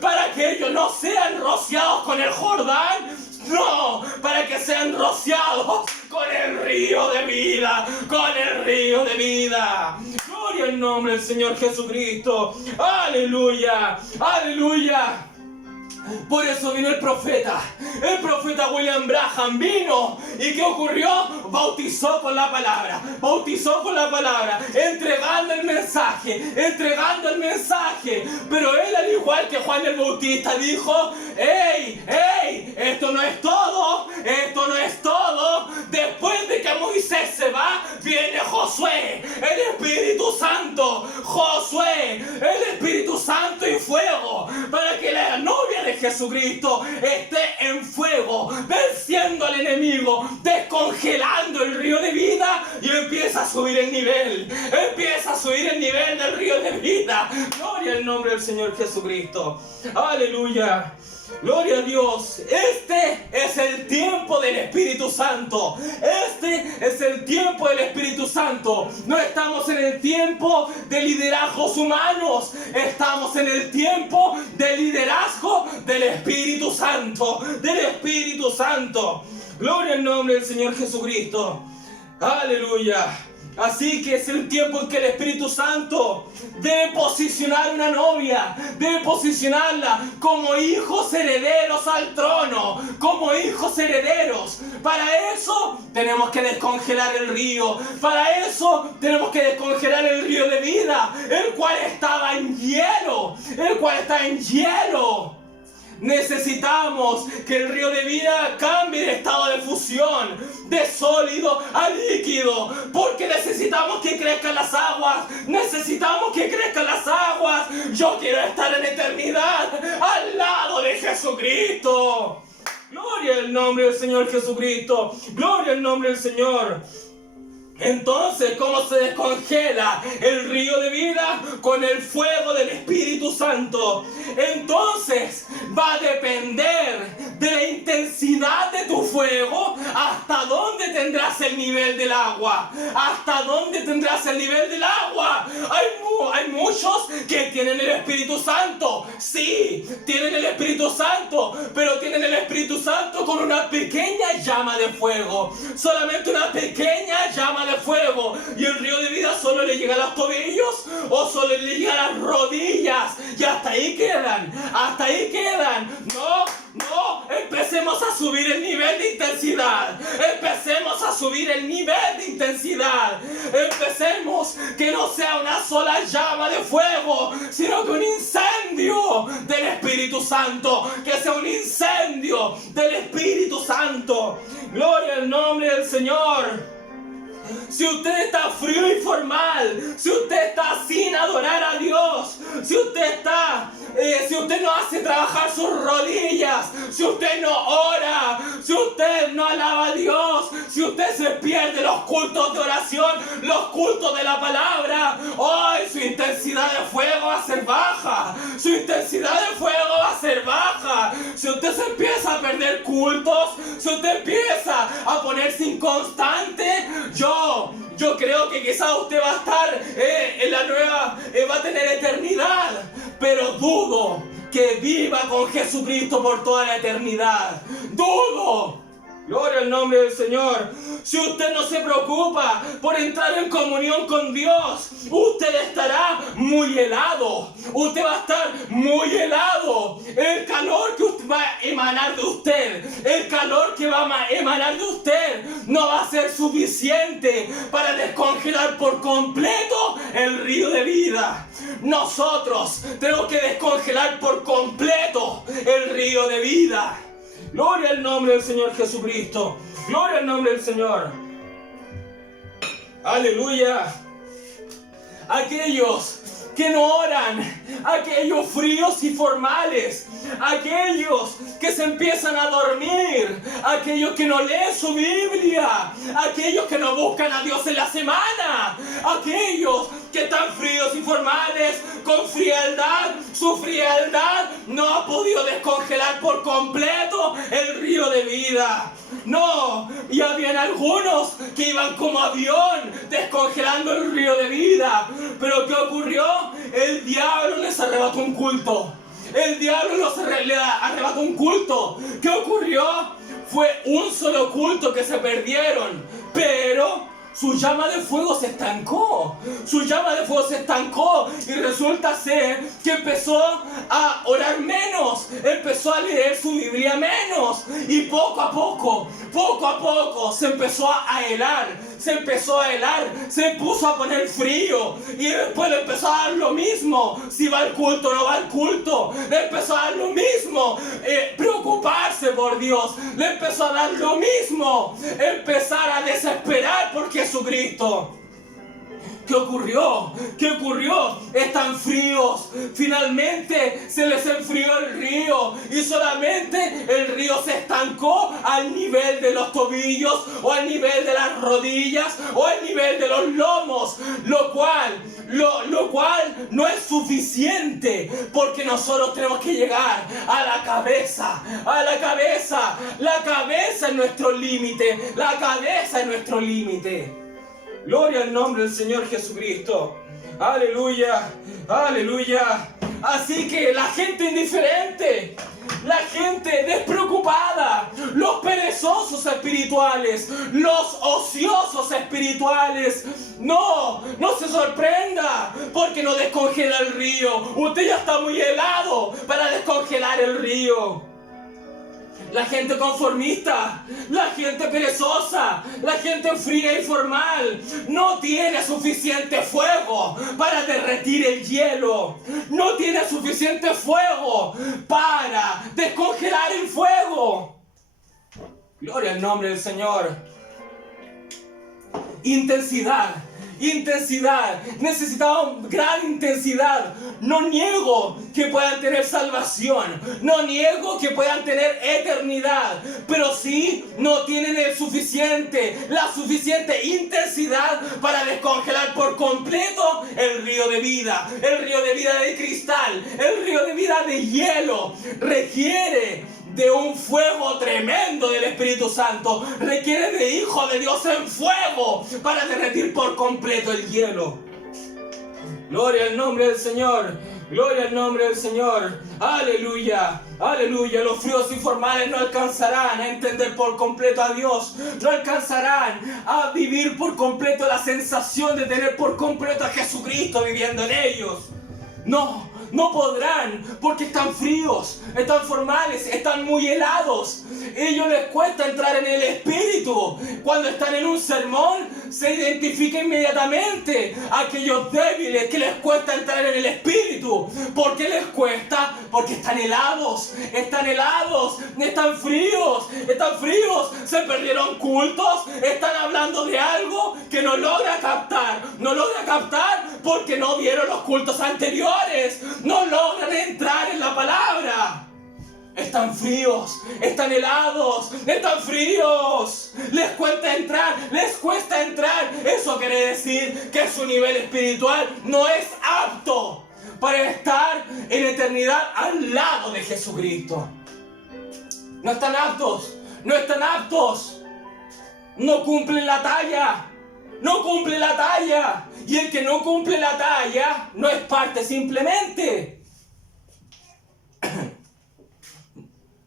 para que ellos no sean rociados con el Jordán. No, para que sean rociados con el río de vida, con el río de vida. Gloria al nombre del Señor Jesucristo. Aleluya, aleluya. Por eso vino el profeta William Branham vino. ¿Y qué ocurrió? Bautizó con la palabra, entregando el mensaje. Pero él, al igual que Juan el Bautista, dijo: ¡Ey! Esto no es todo. Después de que Moisés se va, viene Josué, el Espíritu Santo. Josué, el Espíritu Santo y fuego, para que la novia de Jesucristo esté en fuego, venciendo al enemigo, descongelando el río de vida, y empieza subir el nivel. Empieza a subir el nivel del río de vida. Gloria al nombre del Señor Jesucristo. Aleluya. Gloria a Dios. Este es el tiempo del Espíritu Santo. Este es el tiempo del Espíritu Santo. No estamos en el tiempo de liderazgos humanos. Estamos en el tiempo del liderazgo del Espíritu Santo. Del Espíritu Santo. Gloria al nombre del Señor Jesucristo. Aleluya. Así que es el tiempo en que el Espíritu Santo debe posicionar una novia, debe posicionarla como hijos herederos al trono, como hijos herederos. Para eso tenemos que descongelar el río, para eso tenemos que descongelar el río de vida, el cual estaba en hielo, el cual está en hielo. Necesitamos que el río de vida cambie de estado de fusión, de sólido a líquido, porque necesitamos que crezcan las aguas, necesitamos que crezcan las aguas. Yo quiero estar en eternidad al lado de Jesucristo. Gloria al nombre del Señor Jesucristo, gloria al nombre del Señor. Entonces, ¿cómo se descongela el río de vida? Con el fuego del Espíritu Santo. Entonces, va a depender de la intensidad de tu fuego hasta dónde tendrás el nivel del agua. Hasta dónde tendrás el nivel del agua. Hay muchos que tienen el Espíritu Santo. Sí, tienen el Espíritu Santo, pero tienen el Espíritu Santo con una pequeña llama de fuego. Solamente una pequeña llama de fuego, y el río de vida solo le llega a los tobillos o solo le llega a las rodillas, y hasta ahí quedan, no, empecemos a subir el nivel de intensidad, empecemos que no sea una sola llama de fuego, sino que un incendio del Espíritu Santo, que sea un incendio del Espíritu Santo. Gloria al nombre del Señor. Si usted está frío y formal, si usted está sin adorar a Dios, si usted no hace trabajar sus rodillas, si usted no ora, si usted no alaba a Dios, si usted se pierde los cultos de oración, los cultos de la palabra, hoy su intensidad de fuego va a ser baja, si usted se empieza a perder cultos, si usted empieza a ponerse inconstante, yo creo que quizás usted va a estar en la nueva, va a tener eternidad, pero dudo que viva con Jesucristo por toda la eternidad. Dudo. Gloria al nombre del Señor. Si usted no se preocupa por entrar en comunión con Dios, usted estará muy helado. Usted va a estar muy helado. El calor que va a emanar de usted, no va a ser suficiente para descongelar por completo el río de vida. Nosotros tenemos que descongelar por completo el río de vida. Gloria al nombre del Señor Jesucristo. Gloria al nombre del Señor. Aleluya. Aquellos que no oran, aquellos fríos y formales, aquellos que se empiezan a dormir, aquellos que no leen su Biblia, aquellos que no buscan a Dios en la semana, aquellos que están fríos y formales, con frialdad, su frialdad no ha podido descongelar por completo el río de vida. No, y habían algunos que iban como avión descongelando el río de vida. Pero ¿qué ocurrió? El diablo les arrebató un culto. Le arrebató un culto. ¿Qué ocurrió? Fue un solo culto que se perdieron, pero su llama de fuego se estancó. Y resulta ser que empezó a orar menos, empezó a leer su Biblia menos. Y poco a poco se empezó a helar, se puso a poner frío. Y después le empezó a dar lo mismo. Si va al culto o no va al culto, le empezó a dar lo mismo. Preocuparse por Dios, le empezó a dar lo mismo. Empezar a desesperar por Jesucristo. ¿Qué ocurrió? ¿Qué ocurrió? Están fríos. Finalmente se les enfrió el río y solamente el río se estancó al nivel de los tobillos o al nivel de las rodillas o al nivel de los lomos, lo cual no es suficiente, porque nosotros tenemos que llegar a la cabeza. La cabeza es nuestro límite. La cabeza es nuestro límite. Gloria al nombre del Señor Jesucristo. Aleluya, aleluya. Así que la gente indiferente, la gente despreocupada, los perezosos espirituales, los ociosos espirituales, no se sorprenda porque no descongela el río. Usted ya está muy helado para descongelar el río. La gente conformista, la gente perezosa, la gente fría y formal no tiene suficiente fuego para derretir el hielo. No tiene suficiente fuego para descongelar el fuego. Gloria al nombre del Señor. Intensidad. Necesitamos gran intensidad. No niego que puedan tener salvación, no niego que puedan tener eternidad, pero sí no tienen la suficiente intensidad para descongelar por completo el río de vida de cristal, el río de vida de hielo. Requiere de un fuego tremendo del Espíritu Santo, requiere de Hijo de Dios en fuego para derretir por completo el hielo. Gloria al nombre del Señor, gloria al nombre del Señor. Aleluya, aleluya. Los fríos y formales no alcanzarán a entender por completo a Dios, no alcanzarán a vivir por completo la sensación de tener por completo a Jesucristo viviendo en ellos. No podrán, porque están fríos, están formales, están muy helados. Ellos les cuesta entrar en el Espíritu. Cuando están en un sermón, se identifica inmediatamente a aquellos débiles que les cuesta entrar en el Espíritu. ¿Por qué les cuesta? Porque están helados, están fríos. Se perdieron cultos, están hablando de algo que no logra captar porque no vieron los cultos anteriores. No logran entrar en la palabra. Están fríos, están helados, están fríos. Les cuesta entrar. Eso quiere decir que su nivel espiritual no es apto para estar en eternidad al lado de Jesucristo. No están aptos. No cumplen la talla. Y el que no cumple la talla no es parte simplemente.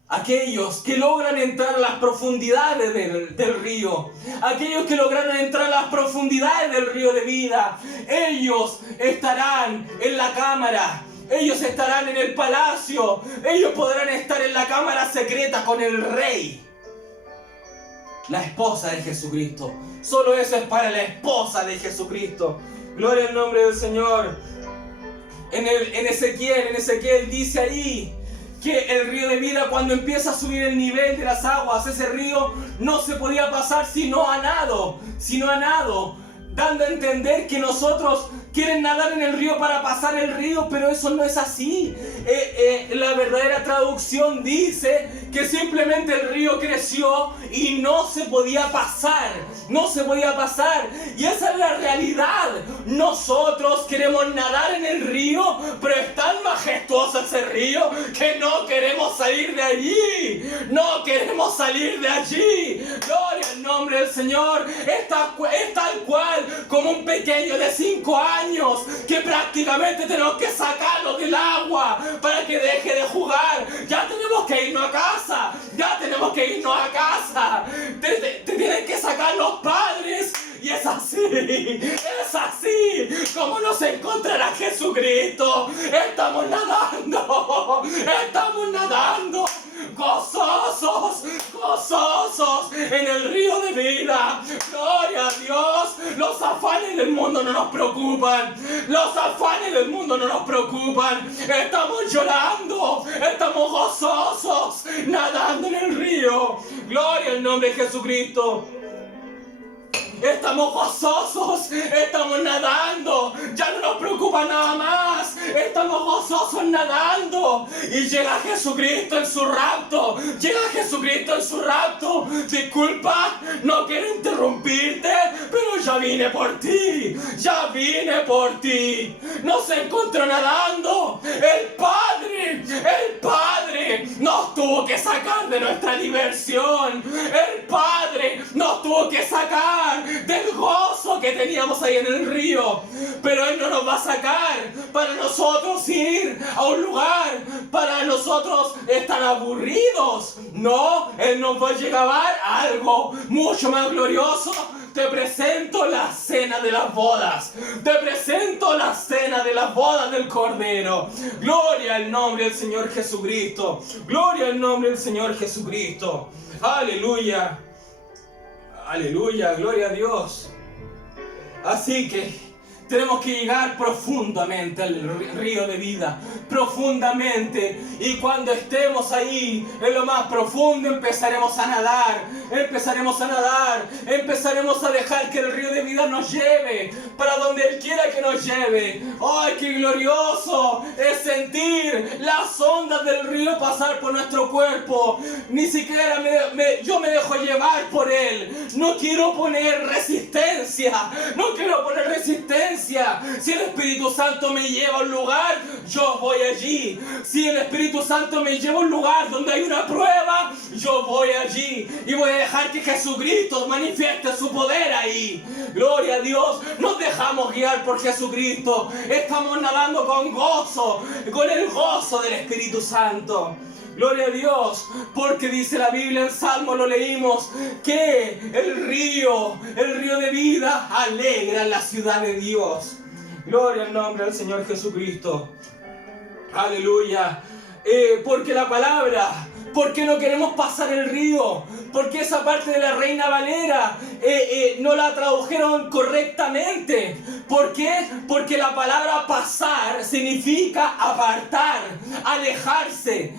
Aquellos que logran entrar a las profundidades del río, aquellos que lograron entrar a las profundidades del río de vida, ellos estarán en la cámara, ellos estarán en el palacio, ellos podrán estar en la cámara secreta con el rey. La esposa de Jesucristo. Solo eso es para la esposa de Jesucristo. Gloria al nombre del Señor. En Ezequiel dice ahí que el río de vida, cuando empieza a subir el nivel de las aguas, ese río no se podía pasar sino a nado, dando a entender que nosotros quieren nadar en el río para pasar el río, pero eso no es así. La verdadera traducción dice que simplemente el río creció y no se podía pasar. Y esa es la realidad. Nosotros queremos nadar en el río, pero es tan majestuoso ese río que no queremos salir de allí. Gloria al nombre del Señor. Es tal cual como un pequeño de 5 años que prácticamente tenemos que sacarlo del agua para que deje de jugar. Ya tenemos que irnos a casa. Te tienen que sacar los padres. Y es así como nos encontrará Jesucristo. Estamos nadando gozosos en el río de vida. Gloria a Dios. Los afanes del mundo no nos preocupan. Estamos llorando, estamos gozosos, nadando en el río. Gloria al nombre de Jesucristo. estamos gozosos, estamos nadando, ya no nos preocupa nada más, estamos gozosos nadando. Y llega Jesucristo en su rapto, llega Jesucristo en su rapto. Disculpa, no quiero interrumpirte, pero ya vine por ti, ya vine por ti. Nos encontró nadando. El Padre nos tuvo que sacar de nuestra diversión. El Padre nos tuvo que sacar del gozo que teníamos ahí en el río. Pero Él no nos va a sacar para nosotros ir a un lugar, para nosotros estar aburridos. No, Él nos va a llevar a algo mucho más glorioso. Te presento la cena de las bodas. Te presento la cena de las bodas del Cordero. Gloria al nombre del Señor Jesucristo. Gloria al nombre del Señor Jesucristo. Aleluya. Aleluya. Gloria a Dios. Así que tenemos que llegar profundamente al río de vida, profundamente, y cuando estemos ahí, en lo más profundo, empezaremos a nadar, empezaremos a dejar que el río de vida nos lleve, para donde Él quiera que nos lleve. ¡Ay, qué glorioso es sentir las ondas del río pasar por nuestro cuerpo! Ni siquiera yo me dejo llevar por Él, no quiero poner resistencia, Si el Espíritu Santo me lleva a un lugar, yo voy allí. Si el Espíritu Santo me lleva a un lugar donde hay una prueba, yo voy allí. Y voy a dejar que Jesucristo manifieste su poder ahí. Gloria a Dios. Nos dejamos guiar por Jesucristo. Estamos nadando con gozo, con el gozo del Espíritu Santo. Gloria a Dios, porque dice la Biblia, en Salmo lo leímos, que el río de vida alegra la ciudad de Dios. Gloria al nombre del Señor Jesucristo. Aleluya. Porque la palabra, porque no queremos pasar el río, porque esa parte de la Reina Valera no la tradujeron correctamente. ¿Por qué? Porque la palabra pasar significa apartar, alejarse,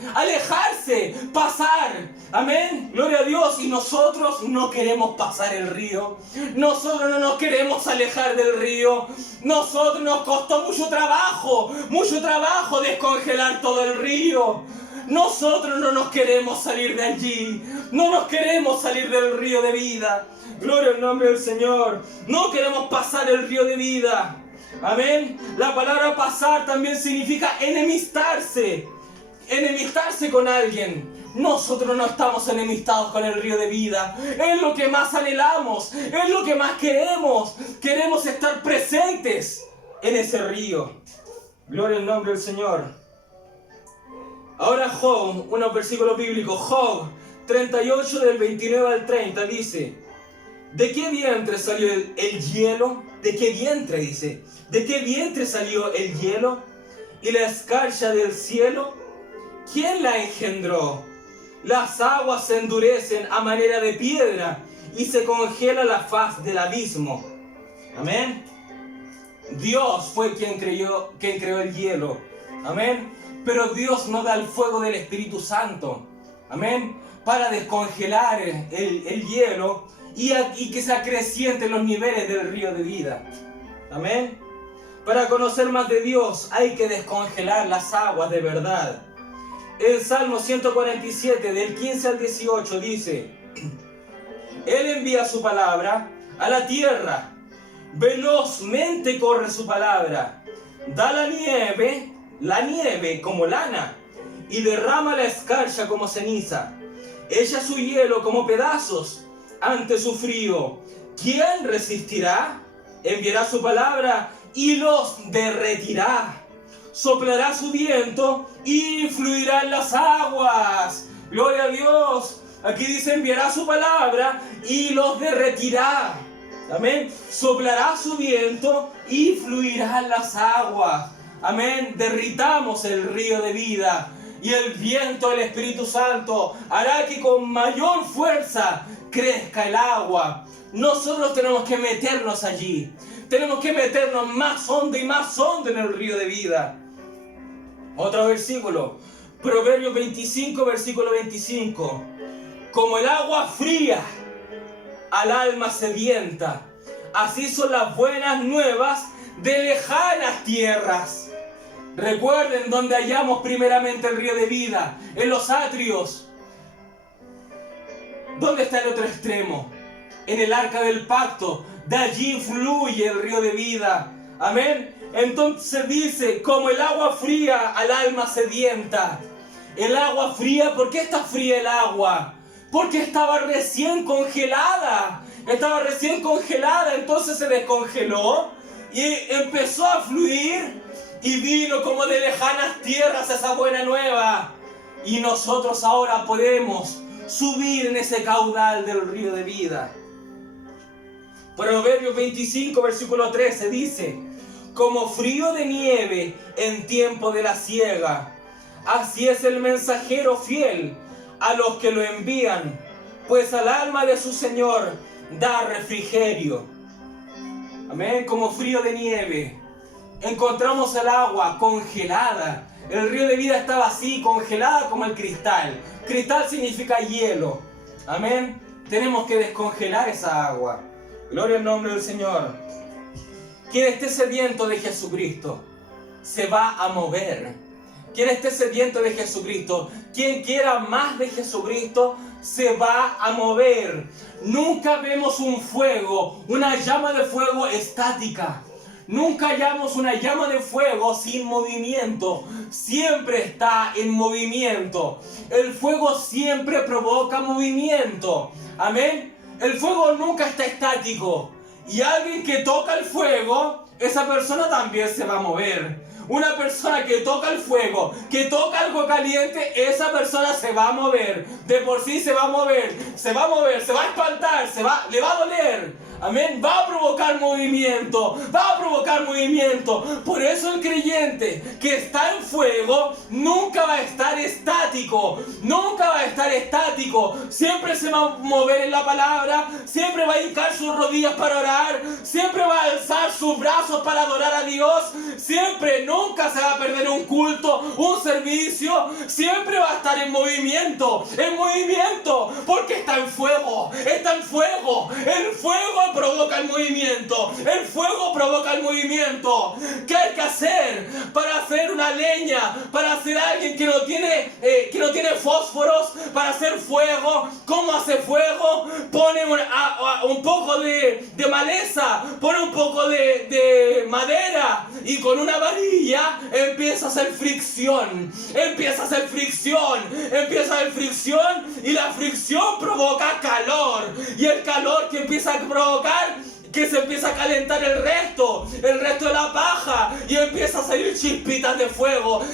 pasar. Amén, gloria a Dios. Y nosotros no queremos pasar el río, nosotros no nos queremos alejar del río. Nosotros nos costó mucho trabajo descongelar todo el río. Nosotros no nos queremos salir de allí, no nos queremos salir del río de vida. Gloria al nombre del Señor. No queremos pasar el río de vida. Amén. La palabra pasar también significa enemistarse con alguien. Nosotros no estamos enemistados con el río de vida. Es lo que más anhelamos, es lo que más queremos. Queremos estar presentes en ese río. Gloria al nombre del Señor. Ahora Job, unos versículos bíblicos. Job 38 del 29 al 30 dice: ¿de qué vientre salió el hielo? ¿De qué vientre? Dice. ¿De qué vientre salió el hielo? ¿Y la escarcha del cielo? ¿Quién la engendró? Las aguas se endurecen a manera de piedra y se congela la faz del abismo. Amén. Dios fue quien creó el hielo. Amén. Pero Dios no da el fuego del Espíritu Santo. Amén. Para descongelar el hielo y que se acrecienten los niveles del río de vida. Amén. Para conocer más de Dios hay que descongelar las aguas de verdad. El Salmo 147 del 15 al 18 dice: Él envía su palabra a la tierra, velozmente corre su palabra, da la nieve como lana, y derrama la escarcha como ceniza, echa su hielo como pedazos ante su frío. ¿Quién resistirá? Enviará su palabra y los derretirá. Soplará su viento y fluirán las aguas. Gloria a Dios. Aquí dice: enviará su palabra y los derretirá. Amén. Soplará su viento y fluirán las aguas. Amén. Derritamos el río de vida y el viento del Espíritu Santo hará que con mayor fuerza crezca el agua. Nosotros tenemos que meternos allí. Tenemos que meternos más hondo y más hondo en el río de vida. Otro versículo, Proverbios 25, versículo 25. Como el agua fría al alma sedienta, Así son las buenas nuevas de lejanas tierras. Recuerden donde hallamos primeramente el río de vida, en los atrios. ¿Dónde está el otro extremo? En el arca del pacto. De allí fluye el río de vida. Amén. Entonces dice, como el agua fría al alma sedienta. El agua fría, ¿por qué está fría el agua? Porque estaba recién congelada. Estaba recién congelada, entonces se descongeló y empezó a fluir y vino como de lejanas tierras esa buena nueva. Y nosotros ahora podemos subir en ese caudal del río de vida. Proverbios 25, versículo 13 dice, como frío de nieve en tiempo de la siega, así es el mensajero fiel a los que lo envían, pues al alma de su Señor da refrigerio. Amén, como frío de nieve. Encontramos el agua congelada. El río de vida estaba así, congelada como el cristal. Cristal significa hielo. Amén. Tenemos que descongelar esa agua. Gloria al nombre del Señor. Quien esté sediento de Jesucristo se va a mover. Quien esté sediento de Jesucristo, quien quiera más de Jesucristo, se va a mover. Nunca vemos un fuego, una llama de fuego estática. Nunca hallamos una llama de fuego sin movimiento. Siempre está en movimiento. El fuego siempre provoca movimiento. Amén. El fuego nunca está estático. Y alguien que toca el fuego, esa persona también se va a mover. Una persona que toca el fuego, que toca algo caliente, esa persona se va a mover. De por sí se va a mover, se va a espantar, le va a doler. Amén, va a provocar movimiento, Por eso el creyente que está en fuego nunca va a estar estático, Siempre se va a mover en la palabra, siempre va a hincar sus rodillas para orar, siempre va a alzar sus brazos para adorar a Dios, nunca se va a perder un culto, un servicio, siempre va a estar en movimiento, porque está en fuego, El fuego provoca el movimiento, ¿Qué hay que hacer para hacer una leña, para hacer alguien que no tiene fósforos, para hacer fuego? ¿Cómo hace fuego? Pone un poco de maleza, pone un poco de madera y con una varilla empieza a hacer fricción, y la fricción provoca calor, y el calor que empieza a provocar que se empieza a calentar el resto de la paja, y empieza a salir chispitas de fuego,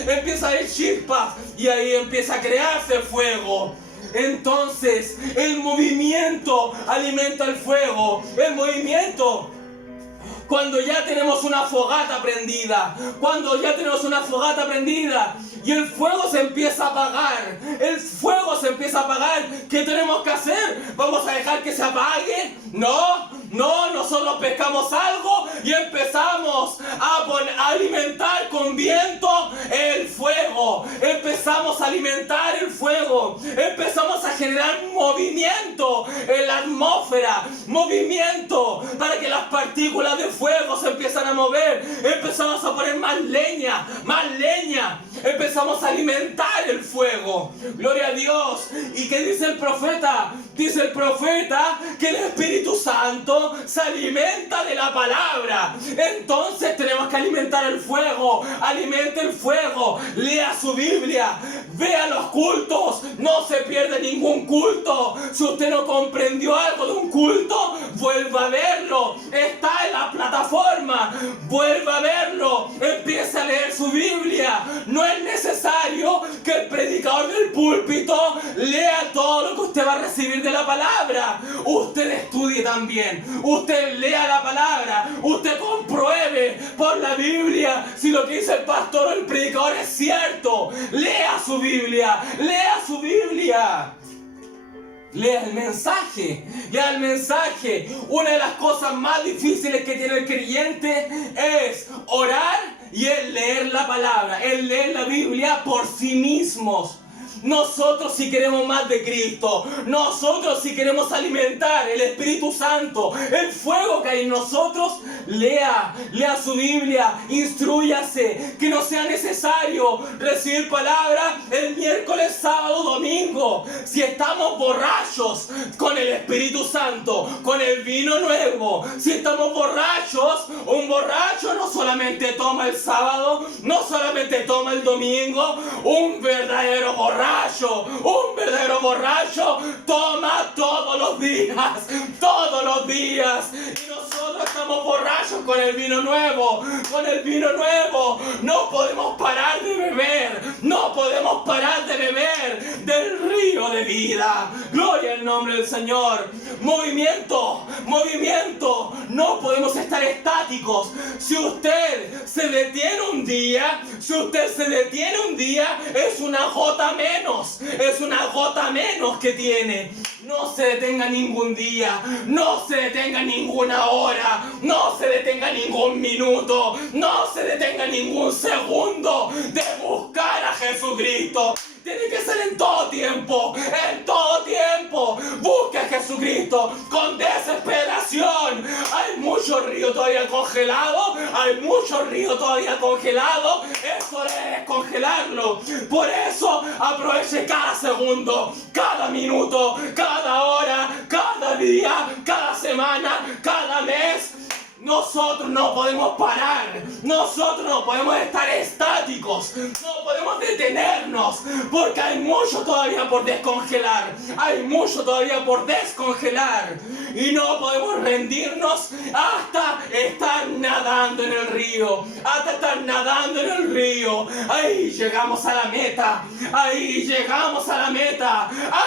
y ahí empieza a crearse fuego. Entonces el movimiento alimenta el fuego. Cuando ya tenemos una fogata prendida, y el fuego se empieza a apagar, ¿qué tenemos que hacer? ¿Vamos a dejar que se apague? No, nosotros pescamos algo y empezamos a alimentar con viento el fuego, empezamos a generar movimiento en la atmósfera, para que las partículas de fuego se empiezan a mover, empezamos a poner más leña, empezamos a alimentar el fuego. Gloria a Dios. ¿Y qué dice el profeta? Dice el profeta que el Espíritu Santo se alimenta de la palabra. Entonces tenemos que alimentar el fuego. Alimente el fuego. Lea su Biblia. Vea los cultos. No se pierde ningún culto. Si usted no comprendió algo de un culto, vuelva a verlo. Está en la plataforma. Vuelva a verlo. Empiece a leer su Biblia. No es necesario que el predicador del púlpito lea todo lo que usted va a recibir de la palabra. Usted estudie también. Usted lea la palabra. Usted compruebe por la Biblia si lo que dice el pastor o el predicador es cierto. Lea su Biblia. Lea el mensaje. Una de las cosas más difíciles que tiene el creyente es orar y el leer la palabra, el leer la Biblia por sí mismos. Nosotros si queremos más de Cristo, nosotros si queremos alimentar el Espíritu Santo, el fuego que hay en nosotros, lea su Biblia, instrúyase, que no sea necesario recibir palabra el miércoles, sábado, domingo. Si estamos borrachos con el Espíritu Santo, con el vino nuevo, si estamos borrachos, un borracho no solamente toma el sábado, no solamente toma el domingo, un verdadero borracho toma todos los días, y nosotros estamos borrachos con el vino nuevo, no podemos parar de beber del río de vida. Gloria al nombre del Señor. Movimiento, no podemos estar estáticos. Si usted se detiene un día, es una gota menos que tiene. No se detenga ningún día, no se detenga ninguna hora, no se detenga ningún minuto, no se detenga ningún segundo de buscar a Jesucristo. Tiene que ser en todo tiempo. Busque a Jesucristo con desesperación. Hay mucho río todavía congelado. Es hora de descongelarlo. Por eso aproveche cada segundo, cada minuto, cada hora, cada día, cada semana, cada mes. Nosotros no podemos parar, nosotros no podemos estar estáticos, no podemos detenernos, porque hay mucho todavía por descongelar, y no podemos rendirnos hasta estar nadando en el río, ahí llegamos a la meta,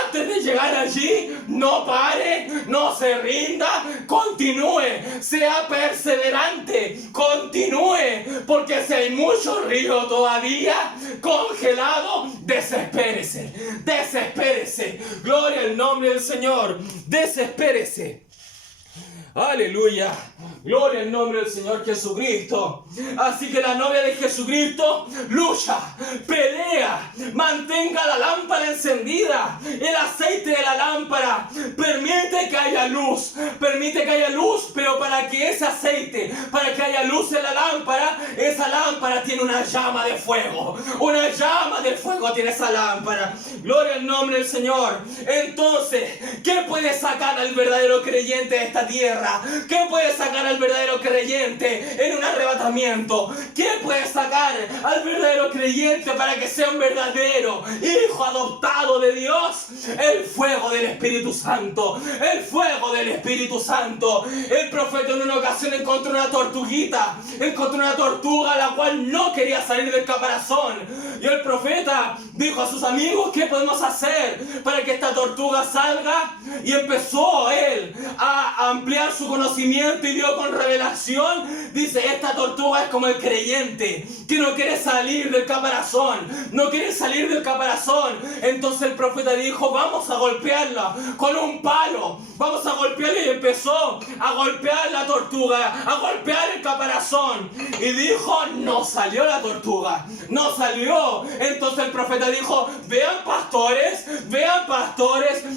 antes de llegar allí, no pare, no se rinda, continúe, sea perseverante, continúe, porque si hay mucho río todavía congelado, desespérese, gloria al nombre del Señor, desespérese. Aleluya, gloria al nombre del Señor Jesucristo. Así que la novia de Jesucristo lucha, pelea, mantenga la lámpara encendida. El aceite de la lámpara permite que haya luz, pero para que ese aceite, para que haya luz en la lámpara, esa lámpara tiene una llama de fuego tiene esa lámpara. Gloria al nombre del Señor. Entonces, ¿qué puede sacar al verdadero creyente de esta tierra? ¿Qué puede sacar al verdadero creyente en un arrebatamiento? ¿Qué puede sacar al verdadero creyente para que sea un verdadero hijo adoptado de Dios? El fuego del Espíritu Santo. El profeta en una ocasión encontró una tortuga la cual no quería salir del caparazón. Y el profeta dijo a sus amigos: ¿qué podemos hacer para que esta tortuga salga? Y empezó él a ampliar su conocimiento y dio con revelación. Dice: esta tortuga es como el creyente que no quiere salir del caparazón. Entonces el profeta dijo: vamos a golpearla con un palo, y empezó a golpear la tortuga, a golpear el caparazón, y dijo: no salió la tortuga, no salió. Entonces el profeta dijo: vean pastores,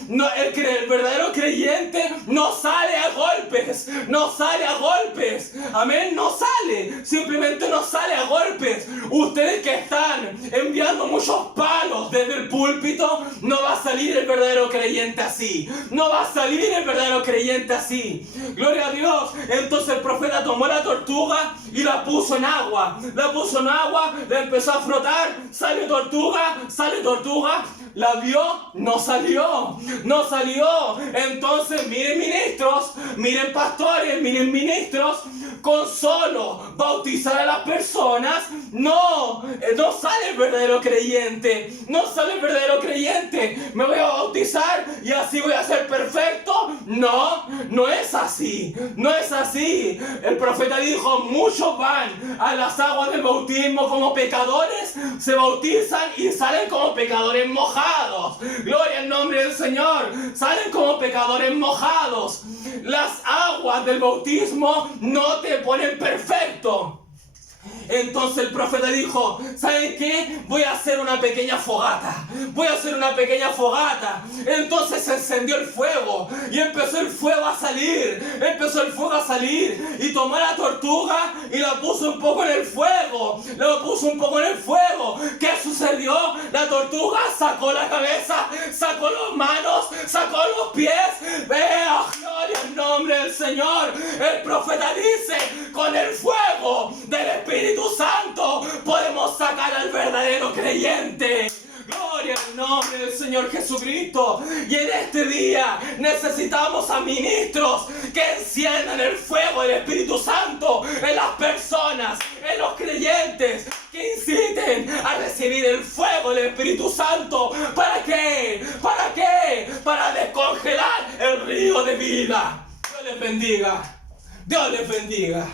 no, el verdadero creyente no sale a golpes, amén, simplemente no sale a golpes. Ustedes que están enviando muchos palos desde el púlpito, no va a salir el verdadero creyente así, gloria a Dios. Entonces el profeta tomó la tortuga y la puso en agua, la empezó a frotar, sale tortuga, la vio, no salió. Entonces miren ministros, miren pastores, miren ministros, con solo bautizar a las personas no sale el verdadero creyente, me voy a bautizar y así voy a ser perfecto. No es así. El profeta dijo: muchos van a las aguas del bautismo como pecadores, se bautizan y salen como pecadores mojados. Gloria al nombre del Señor. Salen como pecadores mojados. Las aguas del bautismo no te ponen perfecto. Entonces el profeta dijo, ¿saben qué? Voy a hacer una pequeña fogata. Voy a hacer una pequeña fogata. Entonces se encendió el fuego y empezó el fuego a salir. Empezó el fuego a salir y tomó la tortuga y la puso un poco en el fuego. La puso un poco en el fuego. ¿Qué sucedió? La tortuga sacó la cabeza, sacó las manos, sacó los pies. ¡Vea, gloria al nombre del Señor! El profeta dice, con el fuego del Espíritu Santo podemos sacar al verdadero creyente. Gloria al nombre del Señor Jesucristo. Y en este día necesitamos a ministros que enciendan el fuego del Espíritu Santo en las personas, en los creyentes, que inciten a recibir el fuego del Espíritu Santo. ¿Para qué? ¿Para qué? Para descongelar el río de vida. Dios les bendiga. Dios les bendiga.